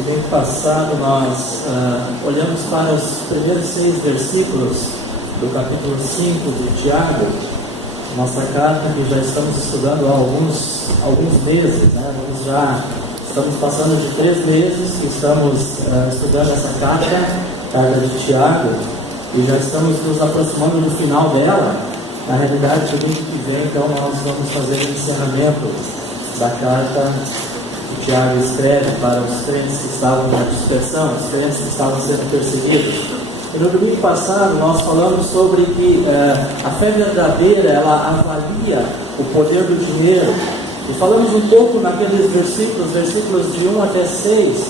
Domingo passado nós olhamos para os primeiros 6 versículos do capítulo 5 de Tiago, nossa carta que já estamos estudando há alguns meses, né? Estamos passando de 3 meses que estamos estudando essa carta de Tiago, e já estamos nos aproximando do final dela. Na realidade, domingo que vem, então, nós vamos fazer o encerramento da carta que Tiago escreve para os crentes que estavam na dispersão, os crentes que estavam sendo perseguidos. E no domingo passado nós falamos sobre que a fé verdadeira, ela avalia o poder do dinheiro. E falamos um pouco naqueles versículos de 1 até 6,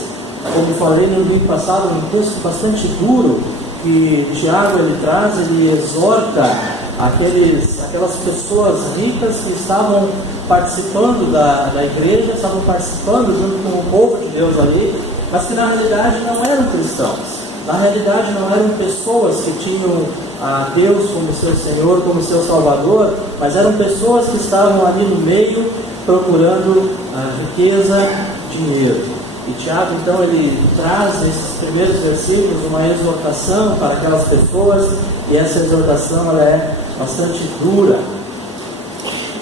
como falei no domingo passado, um texto bastante duro, que Tiago ele traz, ele exorta aquelas pessoas ricas que estavam participando da igreja, estavam participando junto com o povo de Deus ali, mas que na realidade não eram cristãos. Na realidade não eram pessoas que tinham a Deus como seu Senhor, como seu Salvador, mas eram pessoas que estavam ali no meio procurando riqueza, dinheiro. E Tiago então ele traz nesses primeiros versículos uma exortação para aquelas pessoas, e essa exortação ela é bastante dura.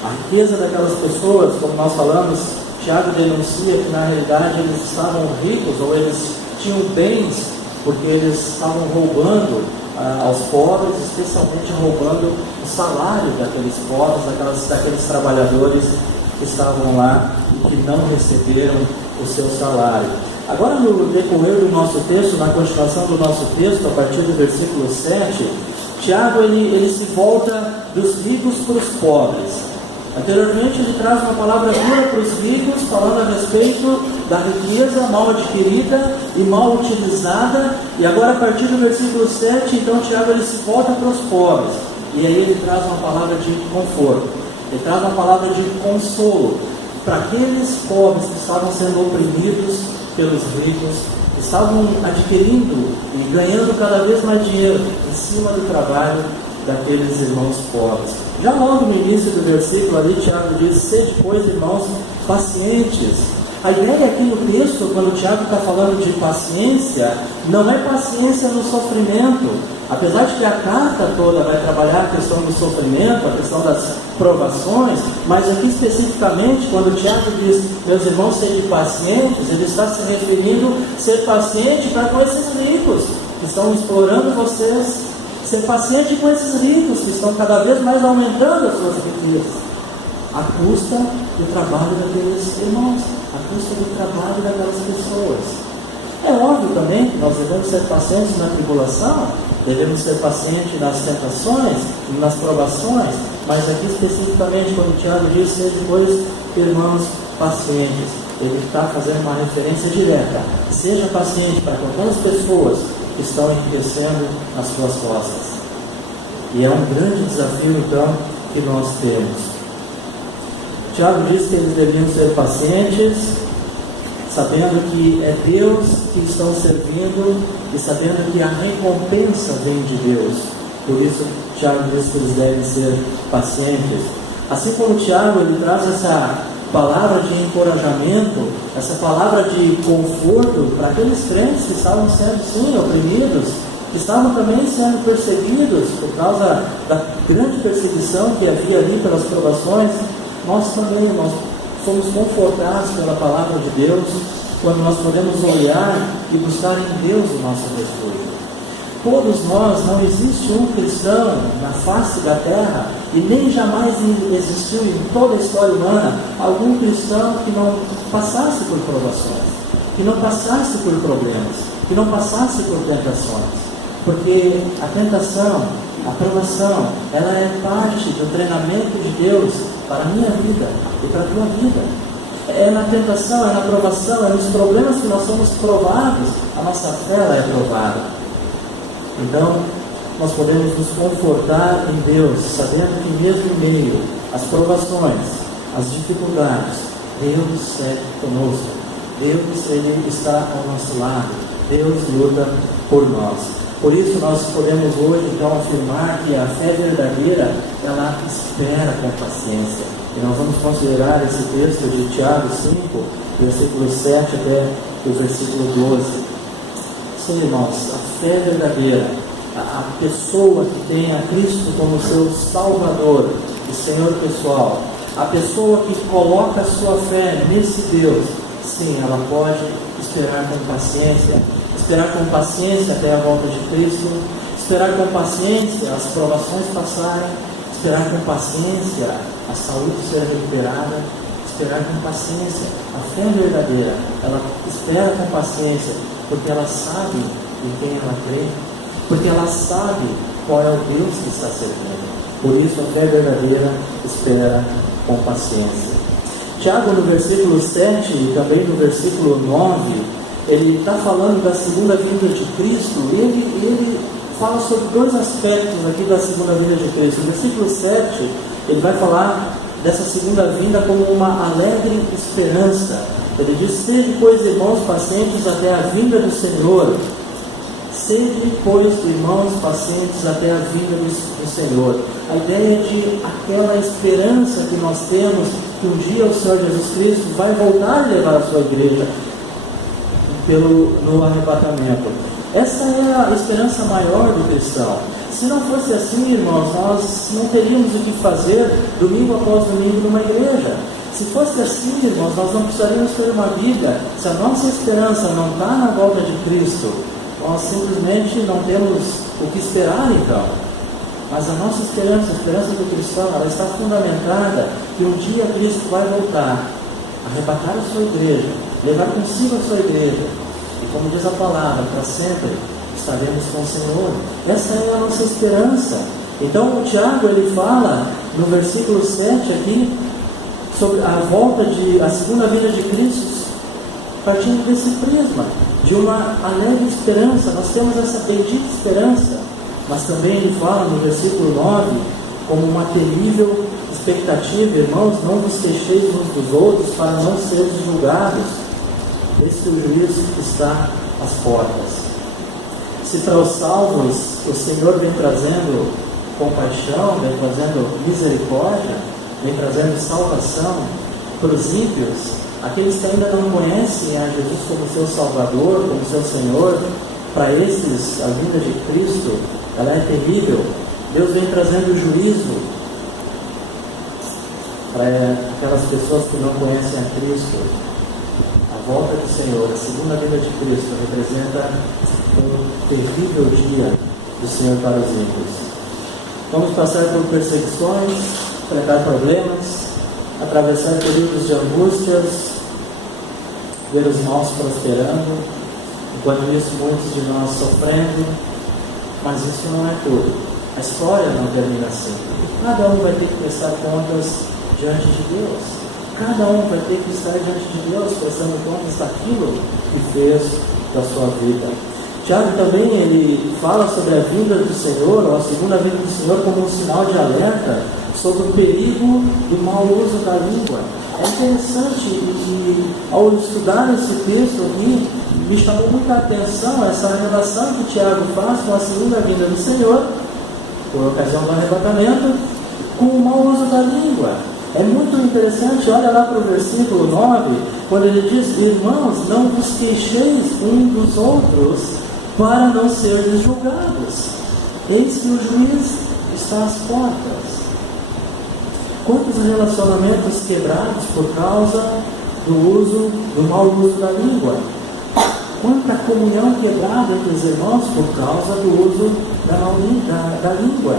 A riqueza daquelas pessoas, como nós falamos, Tiago denuncia que na realidade eles estavam ricos, ou eles tinham bens, porque eles estavam roubando aos pobres, especialmente roubando o salário daqueles pobres, daqueles trabalhadores que estavam lá e que não receberam o seu salário. Agora, no decorrer do nosso texto, na continuação do nosso texto, a partir do versículo 7, Tiago ele se volta dos ricos para os pobres. Anteriormente ele traz uma palavra dura para os ricos, falando a respeito da riqueza mal adquirida e mal utilizada, e agora a partir do versículo 7, então Tiago ele se volta para os pobres, e aí ele traz uma palavra de conforto, ele traz uma palavra de consolo, para aqueles pobres que estavam sendo oprimidos pelos ricos, que estavam adquirindo e ganhando cada vez mais dinheiro em cima do trabalho daqueles irmãos pobres. Já logo no início do versículo ali, Tiago diz: sede, pois, irmãos, pacientes. A ideia aqui no texto, quando Tiago está falando de paciência, não é paciência no sofrimento. Apesar de que a carta toda vai trabalhar a questão do sofrimento, a questão das provações, mas aqui especificamente, quando Tiago diz, meus irmãos, sede pacientes, ele está se referindo a ser paciente para com esses ricos que estão explorando vocês, ser paciente com esses ricos que estão cada vez mais aumentando as suas riquezas, à custa do trabalho daqueles irmãos, à custa do trabalho daquelas pessoas. É óbvio também que nós devemos ser pacientes na tribulação, devemos ser pacientes nas tentações, nas provações, mas aqui especificamente quando Tiago diz, sede, pois, irmãos, pacientes, ele está fazendo uma referência direta. Seja paciente para com aquelas pessoas que estão enriquecendo as suas costas. E é um grande desafio então que nós temos. Tiago diz que eles deviam ser pacientes, sabendo que é Deus que estão servindo e sabendo que a recompensa vem de Deus. Por isso Tiago diz que eles devem ser pacientes. Assim como Tiago ele traz essa palavra de encorajamento, essa palavra de conforto para aqueles crentes que estavam sendo sim oprimidos, que estavam também sendo perseguidos por causa da grande perseguição que havia ali pelas provações. Nós também somos confortados pela palavra de Deus quando nós podemos olhar e buscar em Deus o nosso refúgio. Todos nós, não existe um cristão na face da terra, e nem jamais existiu em toda a história humana algum cristão que não passasse por provações, que não passasse por problemas, que não passasse por tentações, porque a tentação, a provação, ela é parte do treinamento de Deus para a minha vida e para a tua vida. É na tentação, é na provação, é nos problemas que nós somos provados, a nossa fé ela é provada. Então, nós podemos nos confortar em Deus, sabendo que mesmo em meio às provações, às dificuldades, Deus segue conosco. Deus ele está ao nosso lado. Deus luta por nós. Por isso nós podemos hoje então afirmar que a fé verdadeira, ela espera com paciência. E nós vamos considerar esse texto de Tiago 5, versículos 7 até do versículo 12. Sim, irmãos, a fé verdadeira, a pessoa que tem a Cristo como seu Salvador e Senhor pessoal, a pessoa que coloca a sua fé nesse Deus, sim, ela pode esperar com paciência até a volta de Cristo, esperar com paciência as provações passarem, esperar com paciência a saúde ser recuperada, esperar com paciência. A fé verdadeira, ela espera com paciência, porque ela sabe em quem ela crê, porque ela sabe qual é o Deus que está servindo. Por isso a fé verdadeira espera com paciência. Tiago, no versículo 7 e também no versículo 9, ele está falando da segunda vinda de Cristo, e ele fala sobre dois aspectos aqui da segunda vinda de Cristo. No versículo 7, ele vai falar dessa segunda vinda como uma alegre esperança. Ele diz: sede, pois, irmãos, pacientes até a vinda do Senhor. Sede, pois, irmãos, pacientes até a vinda do Senhor. A ideia de aquela esperança que nós temos, que um dia o Senhor Jesus Cristo vai voltar e levar a sua igreja no arrebatamento. Essa é a esperança maior do cristão. Se não fosse assim, irmãos, nós não teríamos o que fazer domingo após domingo numa igreja. Se fosse assim, irmãos, nós não precisaríamos ter uma Bíblia. Se a nossa esperança não está na volta de Cristo, nós simplesmente não temos o que esperar, então. Mas a nossa esperança, a esperança do cristão, ela está fundamentada que um dia Cristo vai voltar, arrebatar a sua igreja, levar consigo a sua igreja. E como diz a palavra, para sempre estaremos com o Senhor. Essa é a nossa esperança. Então o Tiago, ele fala no versículo 7 aqui sobre a segunda vinda de Cristo, partindo desse prisma de uma alegre esperança. Nós temos essa bendita esperança, mas também ele fala no versículo 9 como uma terrível expectativa: irmãos, não vos queixeis uns dos outros para não seres julgados, eis que o juízo está às portas. Se para os salvos o Senhor vem trazendo compaixão, vem trazendo misericórdia, vem trazendo salvação, para os ímpios, aqueles que ainda não conhecem a Jesus como seu Salvador, como seu Senhor, para esses a vinda de Cristo, ela é terrível. Deus vem trazendo juízo para aquelas pessoas que não conhecem a Cristo. A volta do Senhor, a segunda vinda de Cristo, representa um terrível dia do Senhor para os ímpios. Vamos passar por perseguições, enfrentar problemas, atravessar períodos de angústias, ver os maus prosperando, enquanto isso muitos de nós sofrendo, mas isso não é tudo. A história não termina assim. Cada um vai ter que prestar contas diante de Deus. Cada um vai ter que estar diante de Deus, prestando contas daquilo que fez da sua vida. Tiago também, ele fala sobre a vinda do Senhor, ou a segunda vinda do Senhor, como um sinal de alerta sobre o perigo do mau uso da língua. É interessante, e ao estudar esse texto aqui, me chamou muita atenção essa relação que Tiago faz com a segunda vinda do Senhor, por ocasião do arrebatamento, com o mau uso da língua. É muito interessante, olha lá para o versículo 9, quando ele diz: irmãos, não vos queixeis uns dos outros, para não serem julgados. Eis que o juiz está às portas. Quantos relacionamentos quebrados por causa do mau uso da língua? Quanta comunhão quebrada entre os irmãos por causa do uso da língua?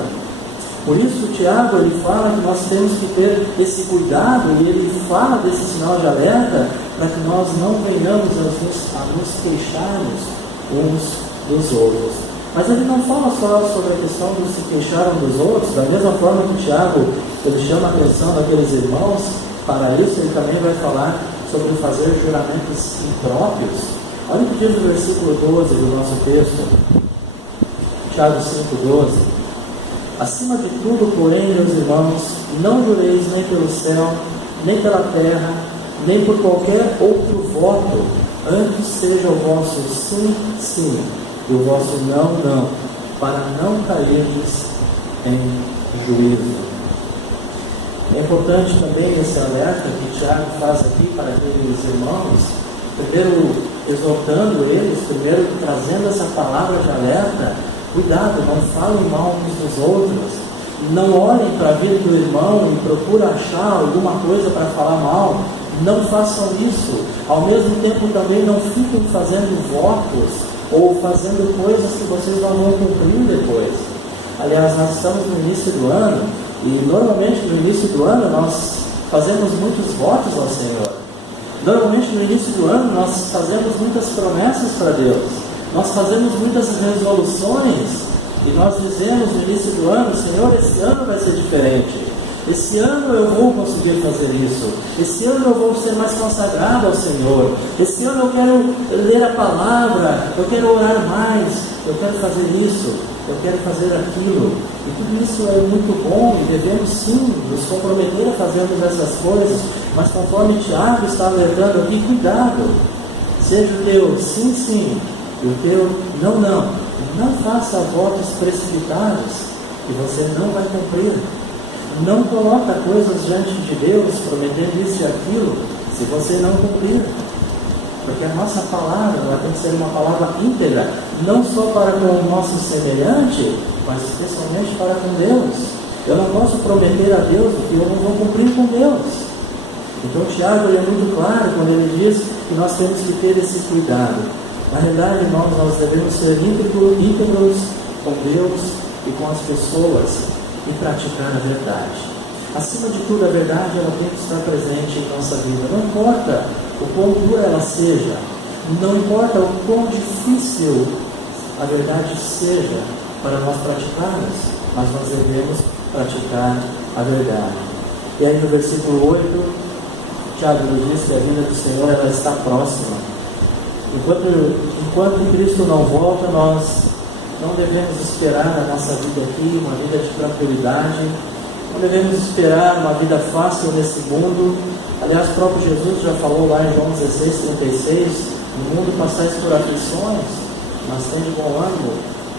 Por isso Tiago, ele fala que nós temos que ter esse cuidado, e ele fala desse sinal de alerta para que nós não venhamos a nos queixarmos uns dos outros. Mas ele não fala só sobre a questão de se queixar uns dos outros. Da mesma forma que Tiago, ele chama a atenção daqueles irmãos, para isso ele também vai falar sobre fazer juramentos impróprios. Olha o que diz o versículo 12 do nosso texto, Tiago 5,12. Acima de tudo, porém, meus irmãos, não jureis nem pelo céu, nem pela terra, nem por qualquer outro voto, antes seja o vosso sim, sim, e o vosso não, não, para não cairdes em juízo. É importante também esse alerta que Tiago faz aqui para aqueles irmãos. Primeiro, exortando eles, primeiro trazendo essa palavra de alerta. Cuidado, não falem mal uns dos outros, não olhem para a vida do irmão e procurem achar alguma coisa para falar mal. Não façam isso. Ao mesmo tempo também não fiquem fazendo votos ou fazendo coisas que vocês não vão cumprir depois. Aliás, nós estamos no início do ano e normalmente no início do ano nós fazemos muitos votos ao Senhor. Normalmente no início do ano nós fazemos muitas promessas para Deus. Nós fazemos muitas resoluções e nós dizemos no início do ano: Senhor, esse ano vai ser diferente. Esse ano eu vou conseguir fazer isso. Esse ano eu vou ser mais consagrado ao Senhor. Esse ano eu quero ler a palavra, eu quero orar mais, eu quero fazer isso, eu quero fazer aquilo. E tudo isso é muito bom e devemos sim nos comprometer a fazermos essas coisas. Mas conforme Tiago está alertando aqui, cuidado. Seja o teu sim, sim, e o teu não, não. Não faça votos precipitados que você não vai cumprir. Não coloca coisas diante de Deus, prometendo isso e aquilo, se você não cumprir. Porque a nossa palavra ela tem que ser uma palavra íntegra, não só para com o nosso semelhante, mas especialmente para com Deus. Eu não posso prometer a Deus o que eu não vou cumprir com Deus. Então Tiago é muito claro quando ele diz que nós temos que ter esse cuidado. Na realidade, nós devemos ser íntegros com Deus e com as pessoas e praticar a verdade. Acima de tudo, a verdade ela tem que estar presente em nossa vida. Não importa o quão dura ela seja, não importa o quão difícil a verdade seja para nós praticarmos, mas nós devemos praticar a verdade. E aí no versículo 8, Tiago diz que a vinda do Senhor ela está próxima. Enquanto Cristo não volta, nós não devemos esperar a nossa vida aqui, uma vida de tranquilidade. Não devemos esperar uma vida fácil nesse mundo. Aliás, o próprio Jesus já falou lá em João 16:36, no mundo passais por aflições, mas tende bom ânimo,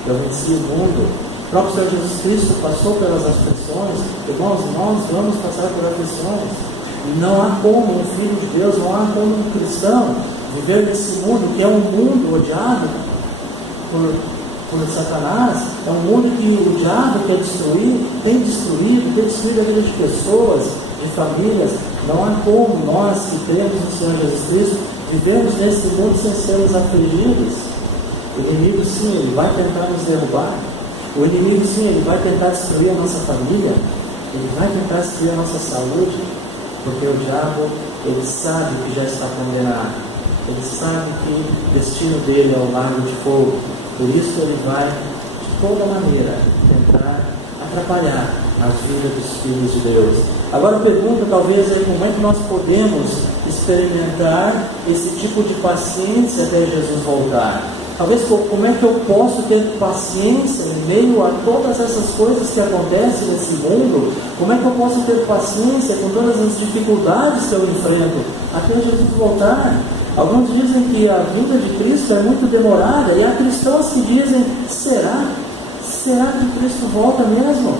eu venci o mundo. O próprio Senhor Jesus Cristo passou pelas aflições. Irmãos, nós vamos passar por aflições. Não há como um filho de Deus, não há como um cristão viver nesse mundo que é um mundo odiado por Satanás. É um mundo que o diabo quer destruir, tem destruído a vida de pessoas, de famílias. Não há como nós que cremos no Senhor Jesus Cristo vivemos nesse mundo sem sermos afligidos. O inimigo sim, ele vai tentar nos derrubar. O inimigo sim, ele vai tentar destruir a nossa família. Ele vai tentar destruir a nossa saúde, porque o diabo, ele sabe que já está condenado. Ele sabe que o destino dele é o lago de fogo. Por isso ele vai, de toda maneira, tentar atrapalhar a vida dos filhos de Deus. Agora a pergunta talvez é como é que nós podemos experimentar esse tipo de paciência até Jesus voltar. Talvez como é que eu posso ter paciência em meio a todas essas coisas que acontecem nesse mundo? Como é que eu posso ter paciência com todas as dificuldades que eu enfrento até Jesus voltar? Alguns dizem que a vinda de Cristo é muito demorada, e há cristãos que dizem: será que Cristo volta mesmo?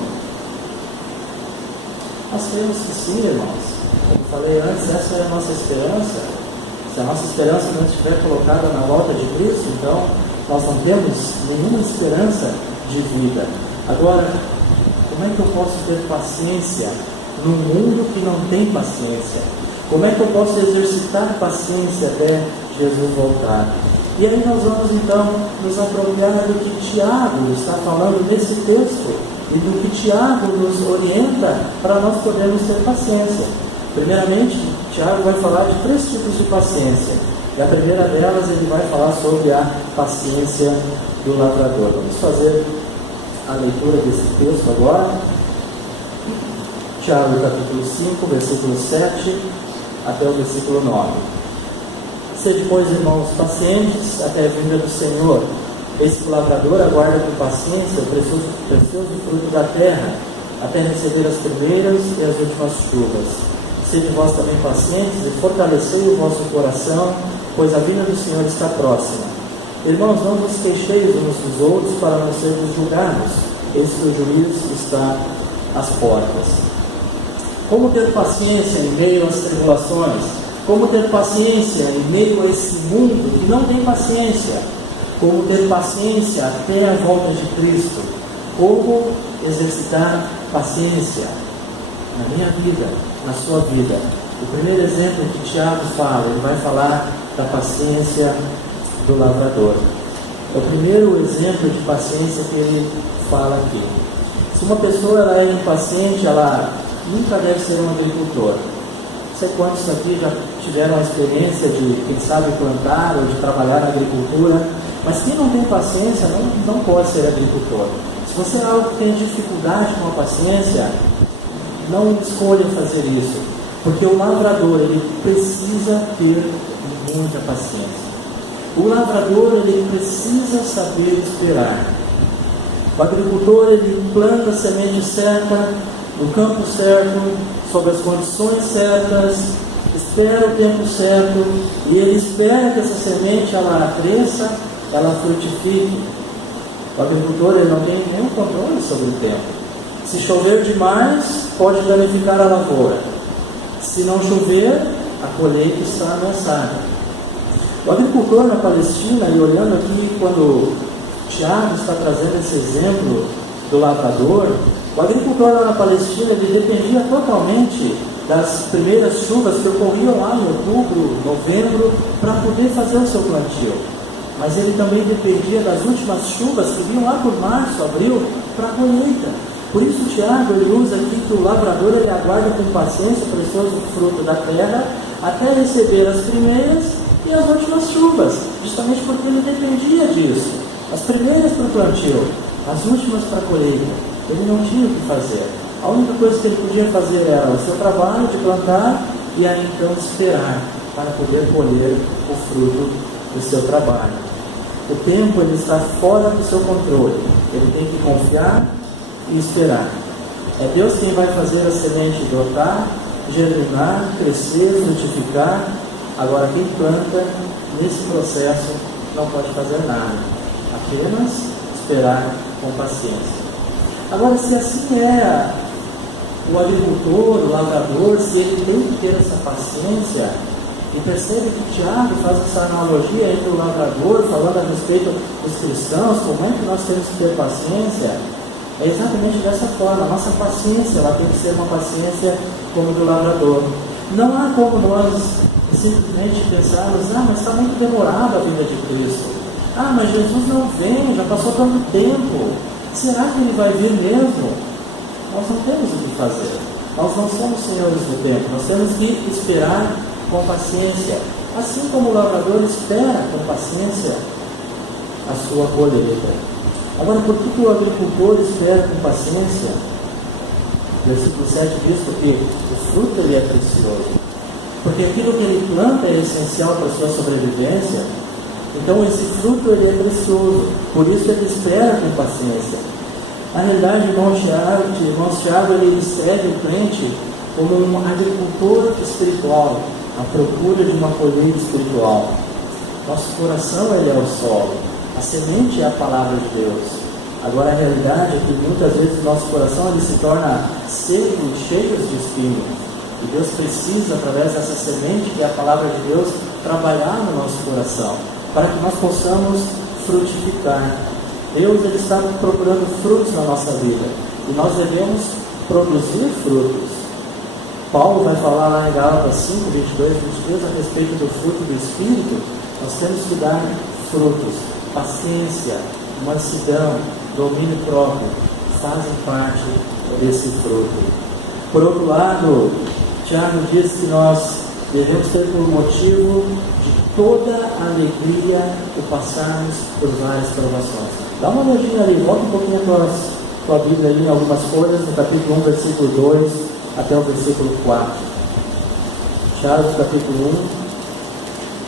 Nós cremos que sim, irmãos. Como falei antes, essa é a nossa esperança. Se a nossa esperança não estiver colocada na volta de Cristo, então nós não temos nenhuma esperança de vida. Agora, como é que eu posso ter paciência num mundo que não tem paciência? Como é que eu posso exercitar paciência até Jesus voltar? E aí nós vamos então nos apropriar do que Tiago está falando nesse texto e do que Tiago nos orienta para nós podermos ter paciência. Primeiramente, Tiago vai falar de 3 tipos de paciência. E a primeira delas, ele vai falar sobre a paciência do lavrador. Vamos fazer a leitura desse texto agora. Tiago capítulo 5, versículo 7 até o versículo 9. Sede, pois, irmãos, pacientes até a vinda do Senhor. Eis que o lavrador aguarda com paciência o precioso fruto da terra, até receber as primeiras e as últimas chuvas. Sede vós também pacientes e fortalecei o vosso coração, pois a vinda do Senhor está próxima. Irmãos, não vos queixeis uns dos outros para não sermos julgados. Eis que o juízo está às portas. Como ter paciência em meio às tribulações? Como ter paciência em meio a esse mundo que não tem paciência. Como ter paciência até a volta de Cristo. Como exercitar paciência na minha vida, na sua vida. O primeiro exemplo que Tiago fala, ele vai falar da paciência do lavrador. É o primeiro exemplo de paciência que ele fala aqui. Se uma pessoa ela é impaciente, ela nunca deve ser um agricultor. Não sei quantos aqui já tiveram a experiência de, quem sabe, plantar ou de trabalhar na agricultura, mas quem não tem paciência não pode ser agricultor. Se você é algo que tem dificuldade com a paciência, não escolha fazer isso, porque o lavrador ele precisa ter muita paciência. O lavrador ele precisa saber esperar. O agricultor ele planta a semente certa, no campo certo, sob as condições certas, espera o tempo certo e ele espera que essa semente ela cresça, ela frutifique. O agricultor ele não tem nenhum controle sobre o tempo. Se chover demais, pode danificar a lavoura. Se não chover, a colheita está ameaçada. O agricultor na Palestina, e olhando aqui quando Tiago está trazendo esse exemplo do lavrador, o agricultor lá na Palestina ele dependia totalmente das primeiras chuvas que ocorriam lá em outubro, novembro, para poder fazer o seu plantio. Mas ele também dependia das últimas chuvas que vinham lá por março, abril, para a colheita. Por isso Tiago ele usa aqui que o lavrador ele aguarda com paciência o precioso fruto da terra até receber as primeiras e as últimas chuvas, justamente porque ele dependia disso. As primeiras para o plantio, as últimas para a colheita. Ele não tinha o que fazer. A única coisa que ele podia fazer era o seu trabalho de plantar e aí então esperar para poder colher o fruto do seu trabalho. O tempo ele está fora do seu controle. Ele tem que confiar e esperar. É Deus quem vai fazer a semente brotar, germinar, crescer, frutificar. Agora quem planta nesse processo não pode fazer nada, apenas esperar com paciência. Agora, se assim é o agricultor, o lavrador, se ele tem que ter essa paciência, e percebe que Tiago faz essa analogia entre o lavrador, falando a respeito dos cristãos, como é que nós temos que ter paciência, é exatamente dessa forma. A nossa paciência ela tem que ser uma paciência como do lavrador. Não há como nós simplesmente pensarmos, mas está muito demorado a vinda de Cristo. Mas Jesus não vem, já passou tanto tempo. Será que ele vai vir mesmo? Nós não temos o que fazer. Nós não somos senhores do tempo. Nós temos que esperar com paciência. Assim como o lavrador espera com paciência a sua colheita. Agora, por que o agricultor espera com paciência? Versículo 7 diz porque o fruto ele é precioso. Porque aquilo que ele planta é essencial para a sua sobrevivência. Então esse fruto ele é precioso. Por isso ele espera com paciência. Na realidade, irmão Tiago ele escreve o crente como um agricultor espiritual, à procura de uma colheita espiritual. Nosso coração ele é o solo. A semente é a palavra de Deus. Agora a realidade é que muitas vezes o nosso coração ele se torna seco e cheio de espinhos. E Deus precisa, através dessa semente, que é a palavra de Deus, trabalhar no nosso coração, para que nós possamos frutificar. Deus ele está procurando frutos na nossa vida, e nós devemos produzir frutos. Paulo vai falar lá em Gálatas 5, 22, 23, a respeito do fruto do Espírito. Nós temos que dar frutos. Paciência, mansidão, domínio próprio, fazem parte desse fruto. Por outro lado, Tiago diz que nós devemos ter por motivo de toda alegria o passarmos por várias provações. Dá uma olhadinha ali, volta um pouquinho a tua Bíblia ali em algumas coisas, no capítulo 1, versículo 2 até o versículo 4. Tiago, capítulo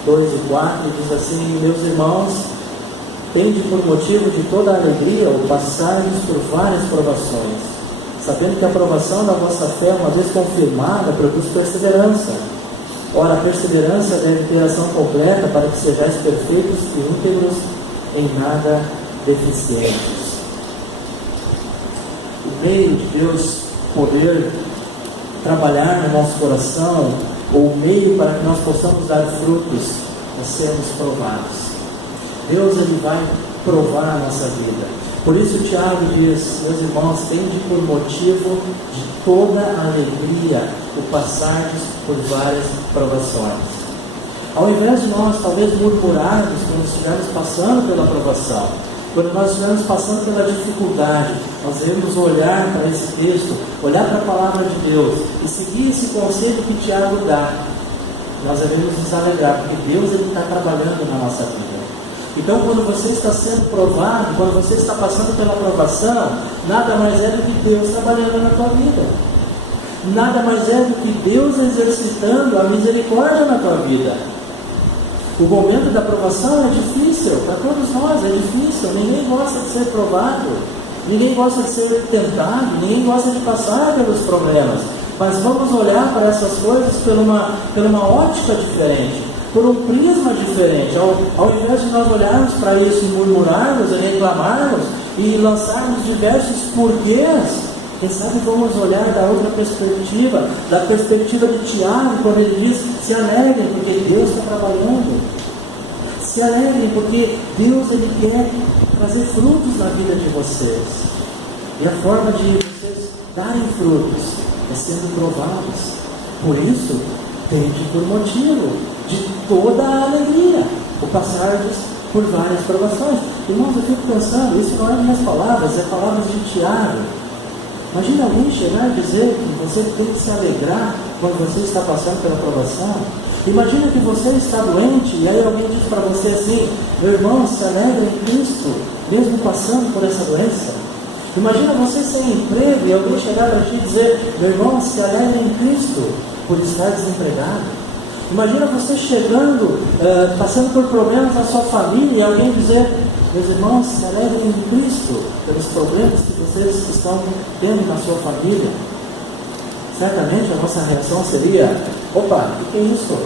1, 2 e 4, diz assim: meus irmãos, tende por motivo de toda alegria o passarmos por várias provações, sabendo que a provação da vossa fé, uma vez confirmada, produz perseverança. Ora, a perseverança deve ter ação completa para que sejais perfeitos e íntegros, em nada deficientes. O meio de Deus poder trabalhar no nosso coração o meio para que nós possamos dar frutos é sermos provados. Deus ele vai provar a nossa vida. Por isso Tiago diz: meus irmãos, tende por motivo de toda alegria o passardes por várias provações. Ao invés de nós talvez murmurarmos quando estivermos passando pela provação, quando nós estivermos passando pela dificuldade, nós devemos olhar para esse texto, olhar para a palavra de Deus e seguir esse conselho que Tiago dá. Nós devemos nos alegrar, porque Deus ele está trabalhando na nossa vida. Então, quando você está sendo provado, quando você está passando pela provação, nada mais é do que Deus trabalhando na tua vida. Nada mais é do que Deus exercitando a misericórdia na tua vida. O momento da provação é difícil, para todos nós é difícil. Ninguém gosta de ser provado, ninguém gosta de ser tentado, ninguém gosta de passar pelos problemas. Mas vamos olhar para essas coisas por uma ótica diferente, por um prisma diferente. Ao invés de nós olharmos para isso e murmurarmos e reclamarmos e lançarmos diversos porquês, quem sabe vamos olhar da outra perspectiva, da perspectiva de Tiago, quando ele diz: se alegrem, porque Deus está trabalhando. Se alegrem, porque Deus ele quer trazer frutos na vida de vocês. E a forma de vocês darem frutos é sendo provados. Por isso, tende por motivo de toda a alegria o passardes por várias provações. Irmãos, eu fico pensando, isso não é minhas palavras, é palavras de Tiago. Imagina alguém chegar e dizer que você tem que se alegrar quando você está passando pela provação. Imagina que você está doente e aí alguém diz para você assim: meu irmão, se alegra em Cristo, mesmo passando por essa doença. Imagina você sem emprego e alguém chegar para ti e dizer: meu irmão, se alegra em Cristo, por estar desempregado. Imagina você chegando, passando por problemas na sua família e alguém dizer: meus irmãos, se alegrem em Cristo pelos problemas que vocês estão tendo na sua família. Certamente a nossa reação seria: opa, o que é isso?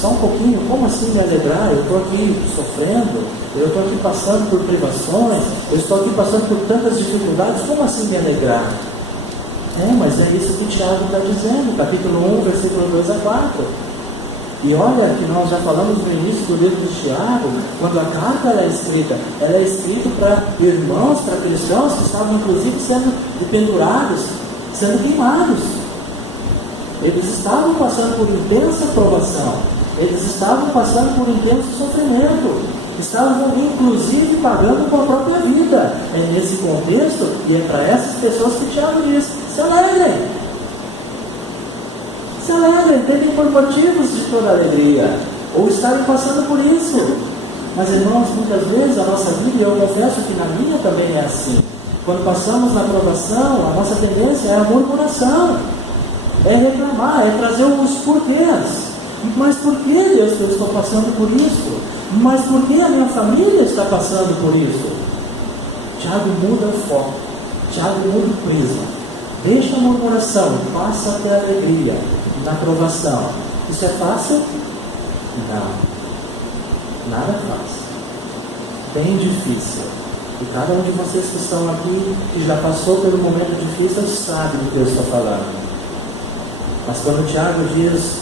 Só um pouquinho, como assim me alegrar? Eu estou aqui sofrendo, eu estou aqui passando por privações, eu estou aqui passando por tantas dificuldades, como assim me alegrar? Mas é isso que Tiago está dizendo, capítulo 1, versículo 2 a 4. E olha que nós já falamos no início do livro de Tiago, quando a carta ela é escrita para irmãos, para cristãos que estavam inclusive sendo pendurados, sendo queimados. Eles estavam passando por intensa provação, eles estavam passando por intenso sofrimento, estavam inclusive pagando com a própria vida. É nesse contexto, e é para essas pessoas que Tiago diz: se alegrem. Se alegrem, tendem por motivos de toda alegria, ou estarem passando por isso. Mas irmãos, muitas vezes a nossa vida, e eu confesso que na minha também é assim, quando passamos na provação, a nossa tendência é a murmuração, é reclamar, é trazer os porquês. Mas por que, Deus, que eu estou passando por isso? Mas por que a minha família está passando por isso? Tiago muda o foco, Tiago muda o prisma. Deixa a murmuração, passa até a alegria na provação. Isso é fácil? Não, nada fácil, bem difícil. E cada um de vocês que estão aqui, que já passou pelo momento difícil, sabe do que eu estou falando. Mas quando Tiago diz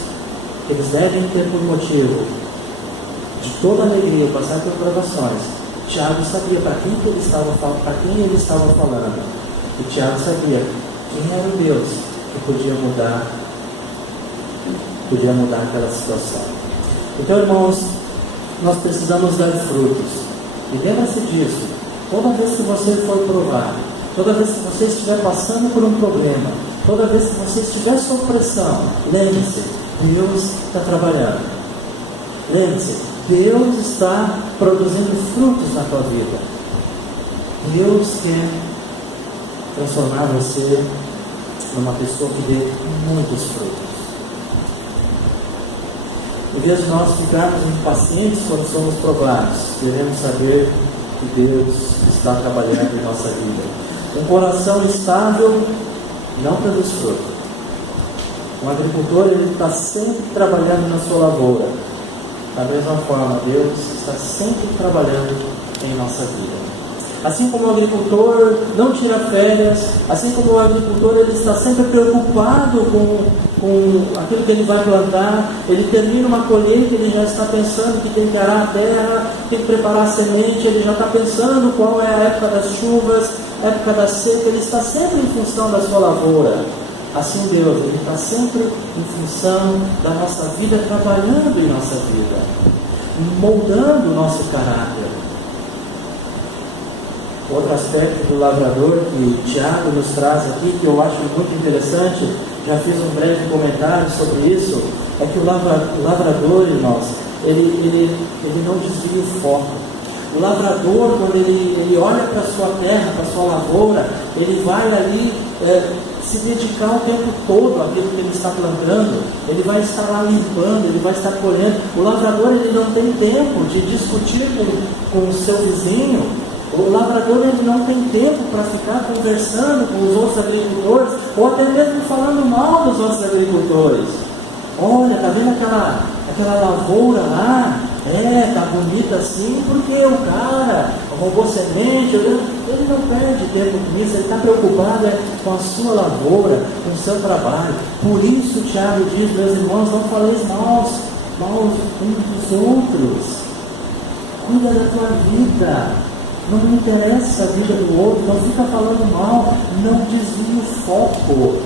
que eles devem ter por motivo de toda alegria passar por provações, Tiago sabia para quem ele estava falando. E Tiago sabia quem era o Deus que podia mudar aquela situação. Então, irmãos, nós precisamos dar frutos. E lembra-se disso. Toda vez que você for provado, toda vez que você estiver passando por um problema, toda vez que você estiver sob pressão, lembre-se, Deus está trabalhando. Lembre-se, Deus está produzindo frutos na tua vida. Deus quer transformar você numa pessoa que dê muitos frutos. Em vez de nós ficarmos impacientes quando somos provados, devemos saber que Deus está trabalhando em nossa vida. Um coração estável não produz fruto. Um agricultor, ele está sempre trabalhando na sua lavoura. Da mesma forma, Deus está sempre trabalhando em nossa vida. Assim como o agricultor não tira férias, assim como o agricultor ele está sempre preocupado com aquilo que ele vai plantar, ele termina uma colheita, ele já está pensando que tem que arar a terra, tem que preparar a semente, ele já está pensando qual é a época das chuvas, época da seca, ele está sempre em função da sua lavoura. Assim Deus, Ele está sempre em função da nossa vida, trabalhando em nossa vida, moldando o nosso caráter. Outro aspecto do lavrador que Tiago nos traz aqui, que eu acho muito interessante, já fiz um breve comentário sobre isso, é que o lavrador, irmãos, ele não desvia o foco. O lavrador, quando ele olha para a sua terra, para a sua lavoura, ele vai ali se dedicar o tempo todo àquilo que ele está plantando, ele vai estar lá limpando, ele vai estar colhendo. O lavrador, ele não tem tempo de discutir com o seu vizinho. O lavrador, ele não tem tempo para ficar conversando com os outros agricultores, ou até mesmo falando mal dos outros agricultores. Olha, está vendo aquela lavoura lá? Está bonita assim, porque o cara roubou semente. Ele não perde tempo com isso, ele está preocupado com a sua lavoura, com o seu trabalho. Por isso Tiago diz, meus irmãos, não faleis mal uns dos outros. Cuida da tua vida. Não me interessa a vida do outro, não fica falando mal, não desvia o foco.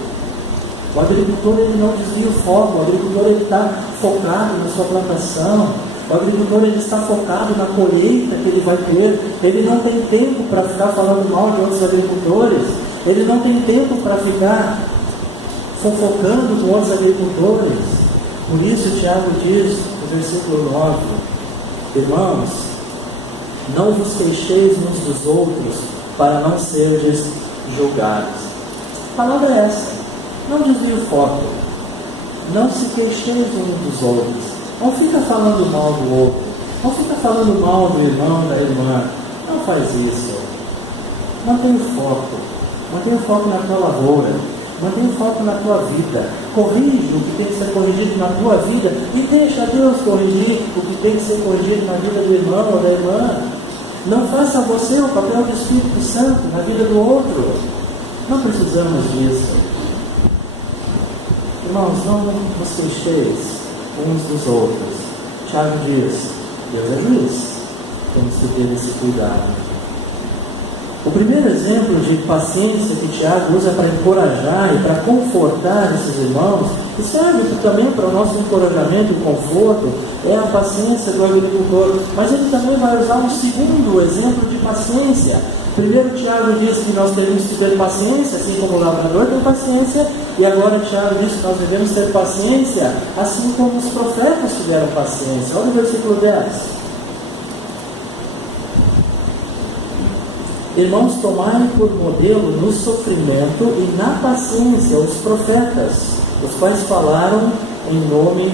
O agricultor, ele não desvia o foco, o agricultor, ele está focado na sua plantação, o agricultor, ele está focado na colheita que ele vai ter, ele não tem tempo para ficar falando mal de outros agricultores, ele não tem tempo para ficar fofocando com outros agricultores. Por isso Tiago diz, no versículo 9, irmãos, não vos queixeis uns dos outros, para não serdes julgados. A palavra é essa. Não desvie o foco. Não se queixeis uns dos outros. Não fica falando mal do outro. Não fica falando mal do irmão, da irmã. Não faz isso. Mantenha o foco. Mantenha o foco na tua lavoura. Mantenha o foco na tua vida. Corrige o que tem que ser corrigido na tua vida e deixa Deus corrigir o que tem que ser corrigido na vida do irmão ou da irmã. Não faça você o papel do Espírito Santo na vida do outro. Não precisamos disso. Irmãos, não vos queixeis uns dos outros. Tiago diz, Deus é juiz. Temos que ter esse cuidado. O primeiro exemplo de paciência que Tiago usa para encorajar e para confortar esses irmãos, e serve também para o nosso encorajamento e conforto, é a paciência do agricultor. Mas ele também vai usar um segundo exemplo de paciência. Primeiro Tiago diz que nós devemos ter paciência, assim como o lavrador tem paciência, e agora Tiago diz que nós devemos ter paciência, assim como os profetas tiveram paciência. Olha o versículo 10. Irmãos, tomai por modelo no sofrimento e na paciência os profetas, os quais falaram em nome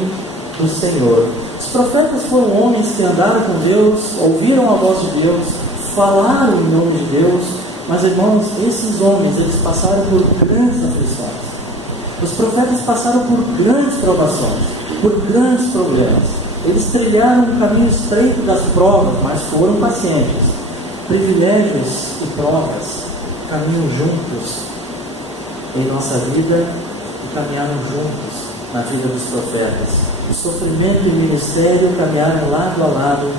do Senhor. Os profetas foram homens que andaram com Deus, ouviram a voz de Deus, falaram em nome de Deus, mas irmãos, esses homens, eles passaram por grandes aflições. Os profetas passaram por grandes provações, por grandes problemas. Eles trilharam um caminho estreito das provas, mas foram pacientes. Privilégios e provas caminham juntos em nossa vida e caminharam juntos na vida dos profetas. O sofrimento e o ministério caminharam lado a lado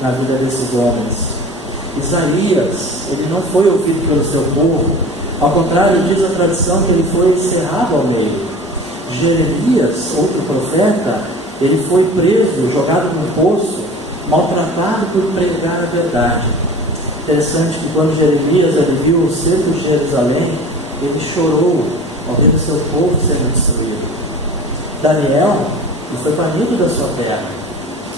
na vida desses homens. Isaías, ele não foi ouvido pelo seu povo, ao contrário, diz a tradição que ele foi cerrado ao meio. Jeremias, outro profeta, ele foi preso, jogado num poço, maltratado por pregar a verdade. Interessante que quando Jeremias viu o cerco de Jerusalém, ele chorou ao ver o seu povo sendo destruído. Daniel, ele foi banido da sua terra.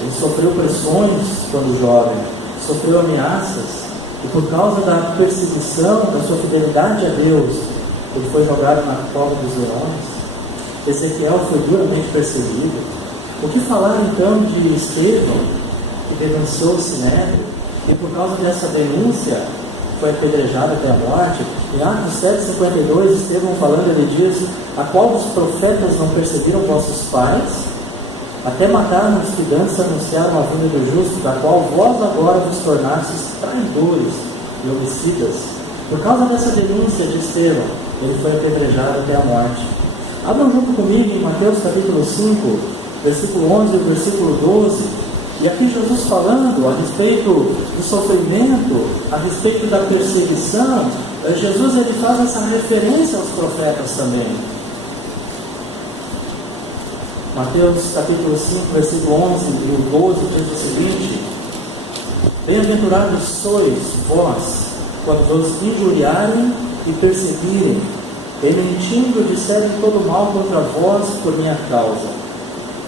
Ele sofreu pressões quando jovem, sofreu ameaças, e por causa da perseguição, da sua fidelidade a Deus, ele foi jogado na cova dos leões. Ezequiel foi duramente perseguido. O que falar então de Estevão, que denunciou o Sinédrio, e por causa dessa denúncia foi apedrejado até a morte? Em Atos 7,52, Estevão falando, ele diz: a qual dos profetas não perseguiram vossos pais? Até mataram os que dantes anunciaram a vinda do justo, da qual vós agora vos tornastes traidores e homicidas. Por causa dessa denúncia de Estevão, ele foi apedrejado até a morte. Abram junto comigo em Mateus capítulo 5, versículo 11 e versículo 12. E aqui Jesus falando a respeito do sofrimento, a respeito da perseguição, Jesus ele faz essa referência aos profetas também. Mateus capítulo 5, versículo 11 e o 12 diz o seguinte: Bem-aventurados sois vós, quando vos injuriarem e perseguirem, e mentindo disserem todo mal contra vós por minha causa.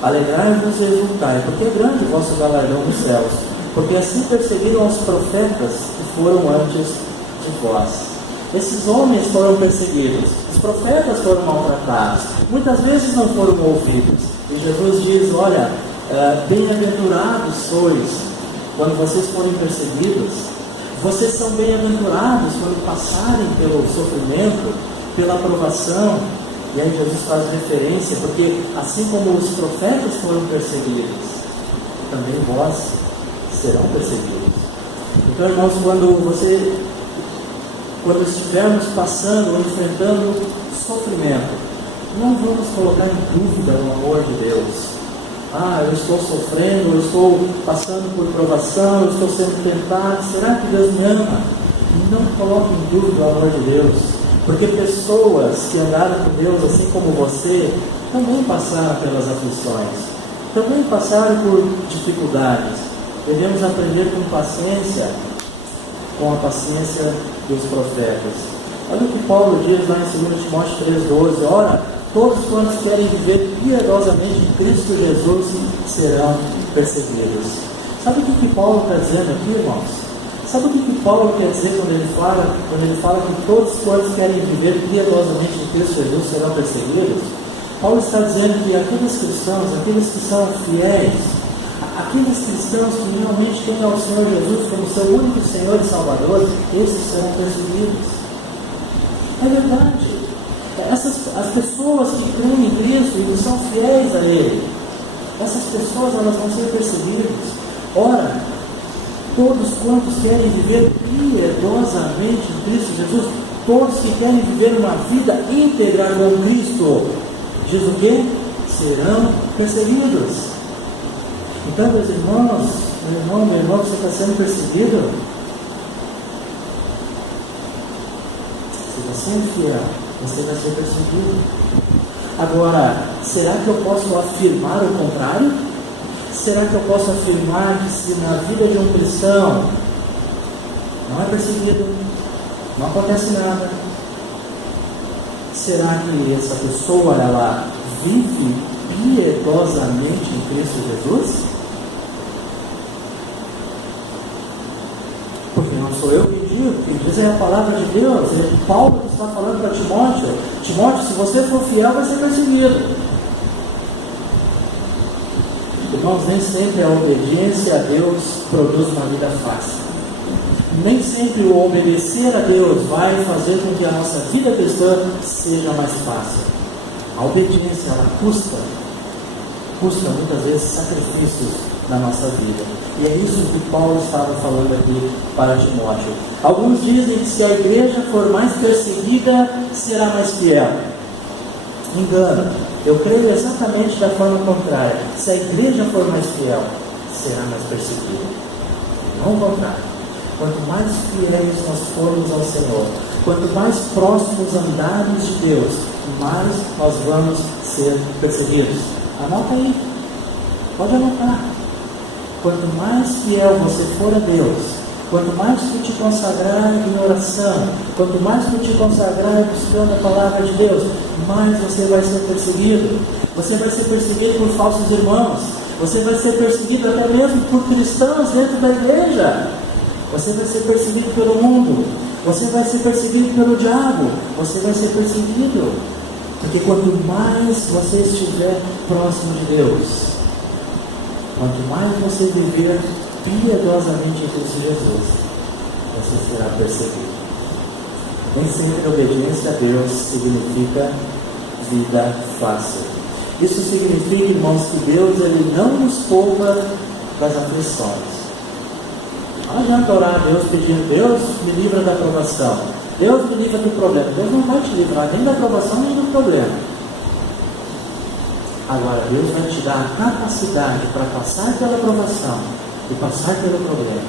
Alegrai-vos e exultai, porque é grande o vosso galardão nos céus, porque assim perseguiram os profetas que foram antes de vós. Esses homens foram perseguidos, os profetas foram maltratados, muitas vezes não foram ouvidos. E Jesus diz: olha, bem-aventurados sois quando vocês forem perseguidos. Vocês são bem-aventurados quando passarem pelo sofrimento, pela provação. E aí Jesus faz referência, porque assim como os profetas foram perseguidos, também vós serão perseguidos. Então, irmãos, quando estivermos passando ou enfrentando sofrimento, não vamos colocar em dúvida o amor de Deus. Eu estou sofrendo, eu estou passando por provação, eu estou sendo tentado, será que Deus me ama? Não coloque em dúvida o amor de Deus, porque pessoas que andaram com Deus, assim como você, também passaram pelas aflições, também passaram por dificuldades. Devemos aprender com paciência, com a paciência dos profetas. Olha o que Paulo diz lá em 2 Timóteo 3,12: ora, todos quantos querem viver piedosamente em Cristo Jesus serão perseguidos. Sabe o que Paulo está dizendo aqui, irmãos? Sabe o que Paulo quer dizer quando ele fala que todos quantos querem viver piedosamente em Cristo Jesus serão perseguidos? Paulo está dizendo que aqueles cristãos, aqueles que são fiéis, aqueles cristãos que realmente têm ao Senhor Jesus como seu único Senhor e Salvador, esses serão perseguidos. É verdade. As pessoas que creem em Cristo e que são fiéis a Ele, essas pessoas elas vão ser perseguidas. Ora, todos quantos querem viver piedosamente em Cristo Jesus, todos que querem viver uma vida íntegra com Cristo, diz o quê? Serão perseguidos. Então, meus irmãos, meu irmão, você está sendo perseguido? Se você é fiel, você vai ser perseguido. Agora, será que eu posso afirmar o contrário? Será que eu posso afirmar que se na vida de um cristão não é perseguido, não acontece nada, será que essa pessoa ela vive piedosamente em Cristo Jesus? Porque não sou eu que digo, quem diz é a palavra de Deus, é Paulo que está falando para Timóteo. Timóteo, se você for fiel, vai ser perseguido. Irmãos, nem sempre a obediência a Deus produz uma vida fácil. Nem sempre o obedecer a Deus vai fazer com que a nossa vida cristã seja mais fácil. A obediência, ela custa muitas vezes sacrifícios na nossa vida. E é isso que Paulo estava falando aqui para Timóteo. Alguns dizem que se a igreja for mais perseguida, será mais fiel. Engano. Eu creio exatamente da forma contrária. Se a igreja for mais fiel, será mais perseguida. Não o contrário. Quanto mais fiéis nós formos ao Senhor, quanto mais próximos andarmos de Deus, mais nós vamos ser perseguidos. Anota aí. Pode anotar. Quanto mais fiel você for a Deus, quanto mais tu te consagrar em oração, quanto mais tu te consagrar buscando a palavra de Deus, mais você vai ser perseguido. Você vai ser perseguido por falsos irmãos. Você vai ser perseguido até mesmo por cristãos dentro da igreja. Você vai ser perseguido pelo mundo. Você vai ser perseguido pelo diabo. Você vai ser perseguido. Porque quanto mais você estiver próximo de Deus, quanto mais você viver piedosamente em Cristo Jesus, você será perseguido. Nem sempre a obediência a Deus significa vida fácil. Isso significa, irmãos, que Deus ele não nos poupa das aflições. Não adianta orar a Deus pedindo: Deus me livra da provação, Deus me livra do problema. Deus não vai te livrar nem da provação nem do problema. Agora, Deus vai te dar a capacidade para passar pela provação e passar pelo problema.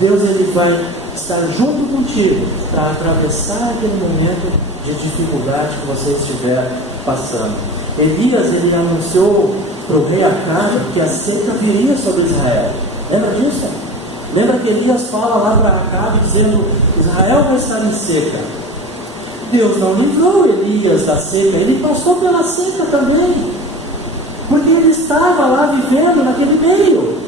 Deus ele vai estar junto contigo para atravessar aquele momento de dificuldade que você estiver passando. Elias ele anunciou para o rei Acabe que a seca viria sobre Israel. Lembra disso? Lembra que Elias fala lá para Acabe dizendo: Israel vai estar em seca. Deus não livrou Elias da seca, ele passou pela seca também, porque ele estava lá vivendo naquele meio.